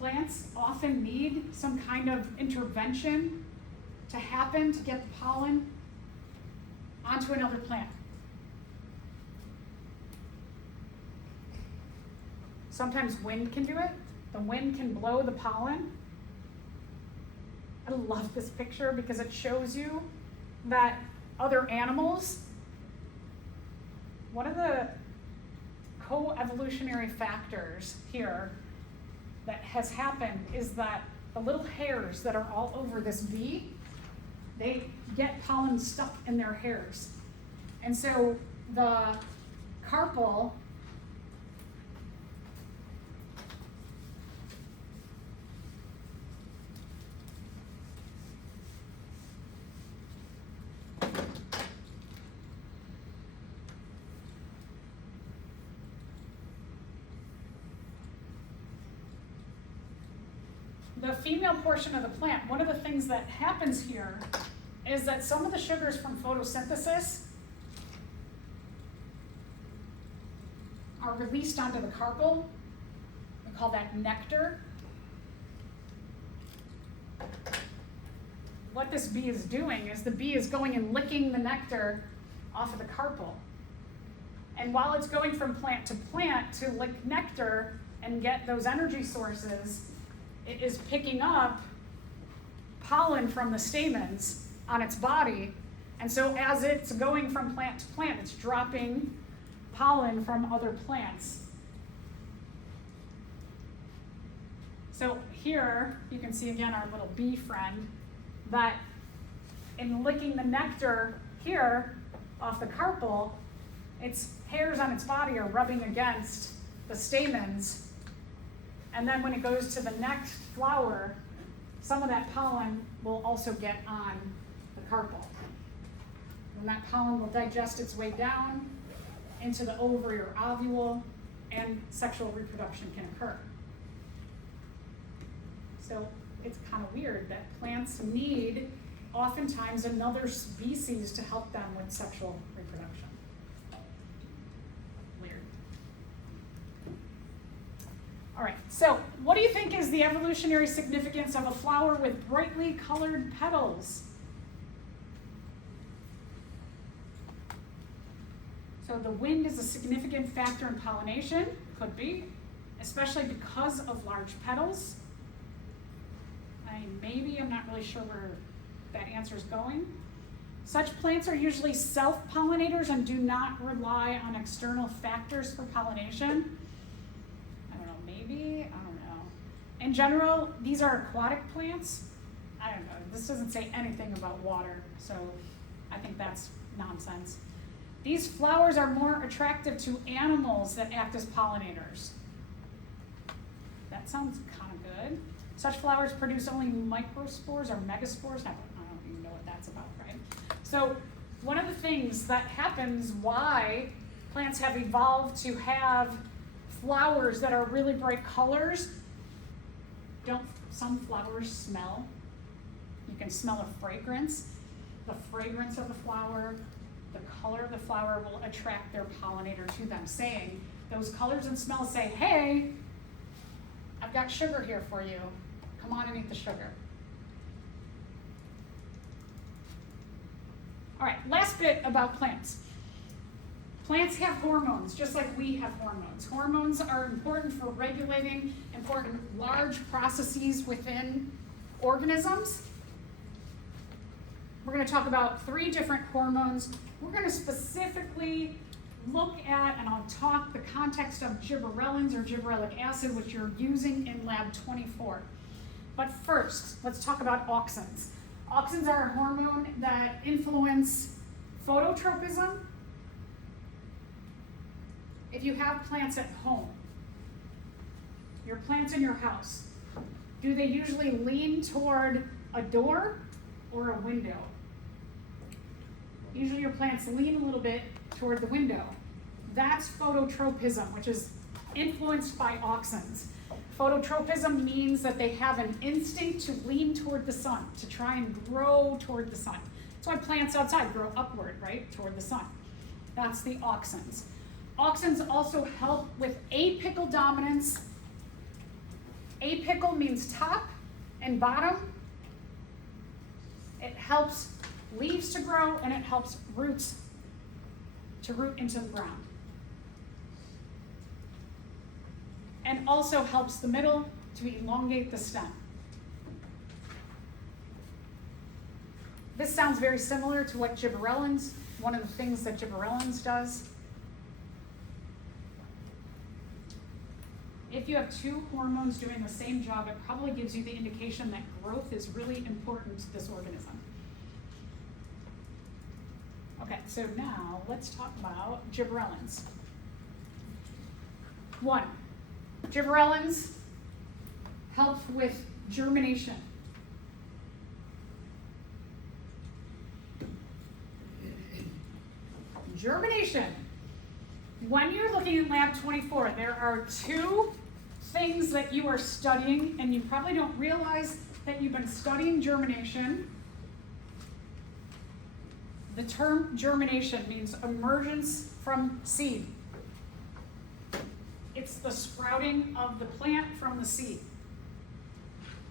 Plants often need some kind of intervention to happen to get the pollen onto another plant. Sometimes wind can do it. The wind can blow the pollen. I love this picture because it shows you that other animals, one of the co-evolutionary factors here that has happened is that the little hairs that are all over this bee, they get pollen stuck in their hairs. And so the carpel the female portion of the plant, one of the things that happens here is that some of the sugars from photosynthesis are released onto the carpel. We call that nectar. What this bee is doing is the bee is going and licking the nectar off of the carpel. And while it's going from plant to plant to lick nectar and get those energy sources, it is picking up pollen from the stamens on its body. And so as it's going from plant to plant, it's dropping pollen from other plants. So here you can see again our little bee friend that in licking the nectar here off the carpel, its hairs on its body are rubbing against the stamens. And then when it goes to the next flower, some of that pollen will also get on the carpel. And that pollen will digest its way down into the ovary or ovule, and sexual reproduction can occur. So it's kind of weird that plants need oftentimes another species to help them with sexual reproduction. Weird. All right, so what do you think is the evolutionary significance of a flower with brightly colored petals? So the wind is a significant factor in pollination, could be, especially because of large petals. Maybe, I'm not really sure where that answer is going. Such plants are usually self-pollinators and do not rely on external factors for pollination. I don't know, maybe, I don't know. In general, these are aquatic plants. I don't know, this doesn't say anything about water, so I think that's nonsense. These flowers are more attractive to animals that act as pollinators. That sounds kind of good. Such flowers produce only microspores or megaspores. I don't even know what that's about, right? So one of the things that happens why plants have evolved to have flowers that are really bright colors, don't some flowers smell? You can smell a fragrance. The fragrance of the flower, the color of the flower will attract their pollinator to them, saying, those colors and smells say, hey, I've got sugar here for you. Come on and eat the sugar. All right, last bit about plants. Plants have hormones, just like we have hormones. Hormones are important for regulating important large processes within organisms. We're going to talk about 3 different hormones. We're going to specifically look at, and I'll talk the context of gibberellins or gibberellic acid, which you're using in Lab 24. But first, let's talk about auxins. Auxins are a hormone that influence phototropism. If you have plants at home, your plants in your house, do they usually lean toward a door or a window? Usually your plants lean a little bit toward the window. That's phototropism, which is influenced by auxins. Phototropism means that they have an instinct to lean toward the sun, to try and grow toward the sun. That's why plants outside grow upward, right, toward the sun. That's the auxins. Auxins also help with apical dominance. Apical means top and bottom. It helps leaves to grow, and it helps roots to root into the ground. And also helps the middle to elongate the stem. This sounds very similar to what gibberellins, one of the things that gibberellins does. If you have 2 hormones doing the same job, it probably gives you the indication that growth is really important to this organism. Okay, so now let's talk about gibberellins. 1, gibberellins help with germination. Germination. When you're looking at Lab 24, there are 2 things that you are studying, and you probably don't realize that you've been studying germination. The term germination means emergence from seed. It's the sprouting of the plant from the seed.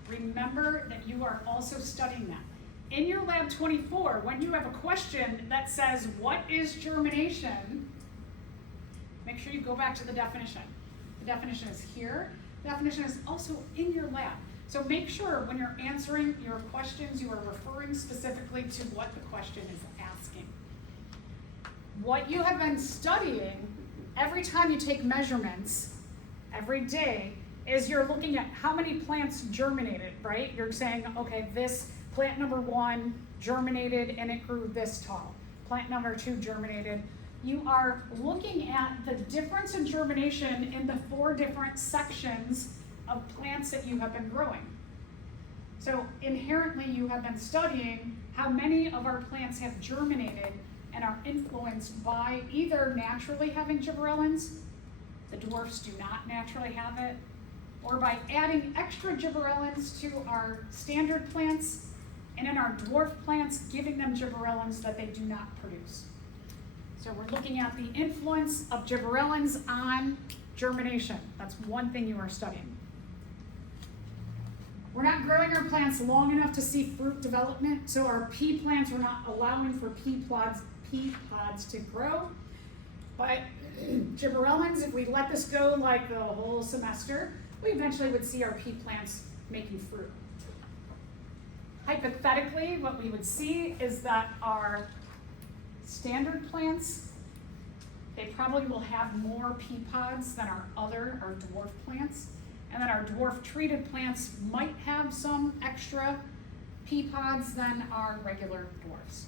Remember that you are also studying that. In your Lab 24, when you have a question that says, what is germination? Make sure you go back to the definition. The definition is here. The definition is also in your lab. So make sure when you're answering your questions, you are referring specifically to what the question is asking. What you have been studying every time you take measurements every day is you're looking at how many plants germinated, right? You're saying, okay, this plant number 1 germinated and it grew this tall. Plant number 2 germinated. You are looking at the difference in germination in the 4 different sections of plants that you have been growing. So inherently you have been studying how many of our plants have germinated and are influenced by either naturally having gibberellins, the dwarfs do not naturally have it, or by adding extra gibberellins to our standard plants, and in our dwarf plants, giving them gibberellins that they do not produce. So we're looking at the influence of gibberellins on germination. That's one thing you are studying. We're not growing our plants long enough to see fruit development, so our pea plants, we're not allowing for pea pods to grow. But gibberellins, if we let this go like the whole semester, we eventually would see our pea plants making fruit. Hypothetically, what we would see is that our standard plants, they probably will have more pea pods than our dwarf plants, and then our dwarf treated plants might have some extra pea pods than our regular dwarfs.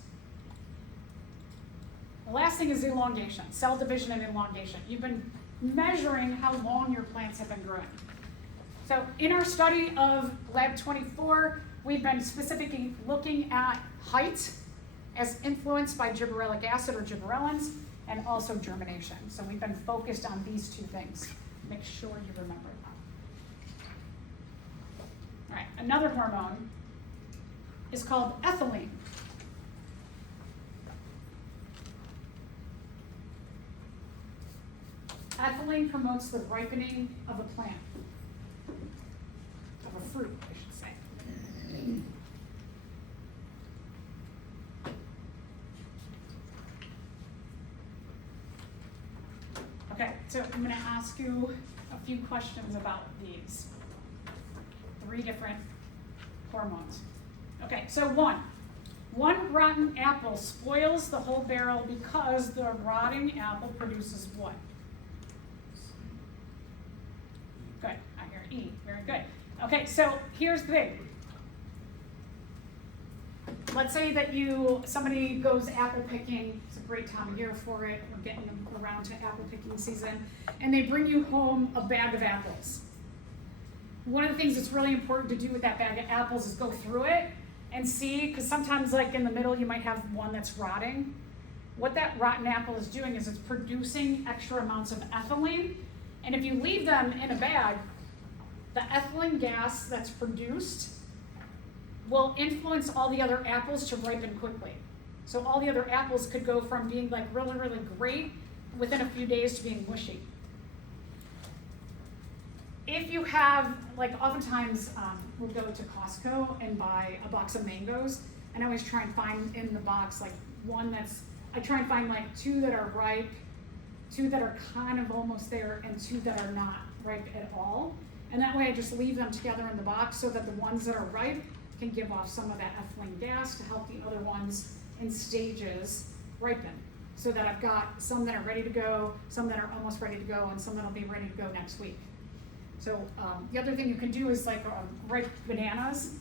The last thing is elongation, cell division and elongation. You've been measuring how long your plants have been growing. So in our study of Lab 24, we've been specifically looking at height as influenced by gibberellic acid or gibberellins, and also germination. So we've been focused on these two things. Make sure you remember that. All right, another hormone is called ethylene. Ethylene promotes the ripening of a plant, of a fruit, I should say. Okay, so I'm going to ask you a few questions about these. 3 different hormones. Okay, so one rotten apple spoils the whole barrel because the rotting apple produces what? Good, I hear E, very good. Okay, so here's the thing. Let's say that somebody goes apple picking, it's a great time of year for it, we're getting around to apple picking season, and they bring you home a bag of apples. One of the things that's really important to do with that bag of apples is go through it and see, because sometimes like in the middle you might have one that's rotting. What that rotten apple is doing is it's producing extra amounts of ethylene, and if you leave them in a bag, the ethylene gas that's produced will influence all the other apples to ripen quickly. So all the other apples could go from being like really, really great within a few days to being mushy. If you have, like oftentimes we'll go to Costco and buy a box of mangoes, and I always try and find in the box like I try and find like 2 that are ripe, 2 that are kind of almost there, and 2 that are not ripe at all. And that way I just leave them together in the box so that the ones that are ripe can give off some of that ethylene gas to help the other ones in stages ripen. So that I've got some that are ready to go, some that are almost ready to go, and some that'll be ready to go next week. So the other thing you can do is like ripe bananas.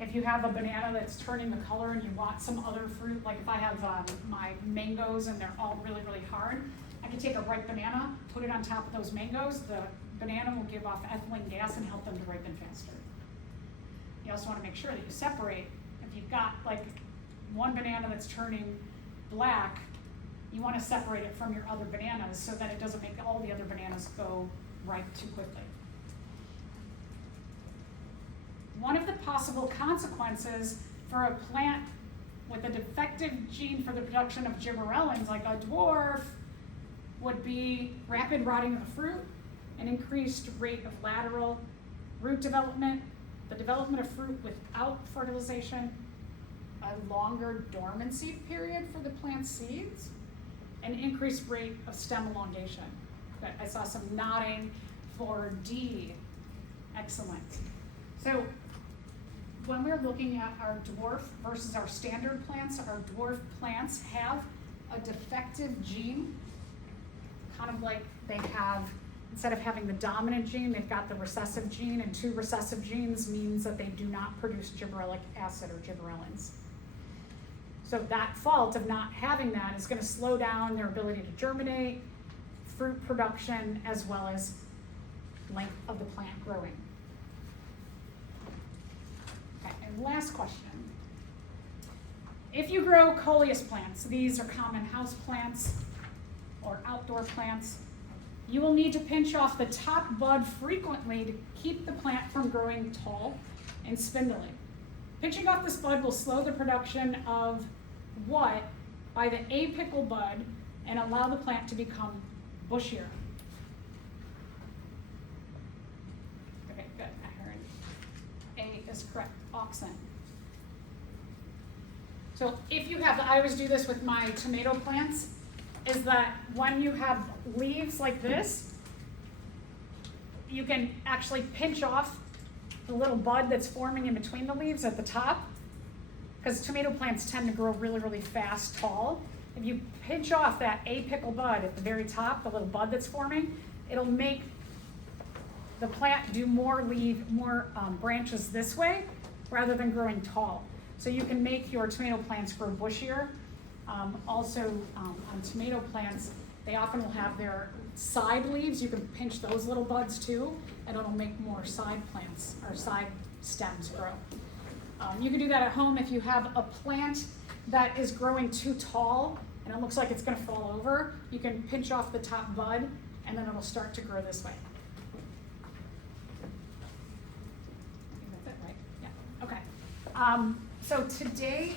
If you have a banana that's turning the color and you want some other fruit, like if I have my mangoes and they're all really, really hard, I can take a ripe banana, put it on top of those mangoes. The banana will give off ethylene gas and help them to ripen faster. You also want to make sure that you separate. If you've got like one banana that's turning black, you want to separate it from your other bananas so that it doesn't make all the other bananas go ripe too quickly. One of the possible consequences for a plant with a defective gene for the production of gibberellins, like a dwarf, would be rapid rotting of the fruit, an increased rate of lateral root development, the development of fruit without fertilization, a longer dormancy period for the plant seeds, an increased rate of stem elongation. Good. I saw some nodding for D. Excellent. So when we're looking at our dwarf versus our standard plants, our dwarf plants have a defective gene, kind of like they have, instead of having the dominant gene, they've got the recessive gene, and 2 recessive genes means that they do not produce gibberellic acid or gibberellins. So that fault of not having that is going to slow down their ability to germinate, fruit production, as well as length of the plant growing. Okay, and last question. If you grow coleus plants, these are common house plants or outdoor plants, you will need to pinch off the top bud frequently to keep the plant from growing tall and spindly. Pinching off this bud will slow the production of what by the apical bud and allow the plant to become bushier. Okay, good, I heard A is correct, auxin. So if you have, I always do this with my tomato plants, is that when you have leaves like this, you can actually pinch off the little bud that's forming in between the leaves at the top, because tomato plants tend to grow really, really fast, tall. If you pinch off that apical bud at the very top, the little bud that's forming, it'll make the plant do more branches this way rather than growing tall. So you can make your tomato plants grow bushier. Also, on tomato plants, They often will have their side leaves. You can pinch those little buds too, and it'll make more side plants or side stems grow. You can do that at home if you have a plant that is growing too tall and it looks like it's going to fall over. You can pinch off the top bud and then it'll start to grow this way. I think that's it, right? Yeah. Okay. So today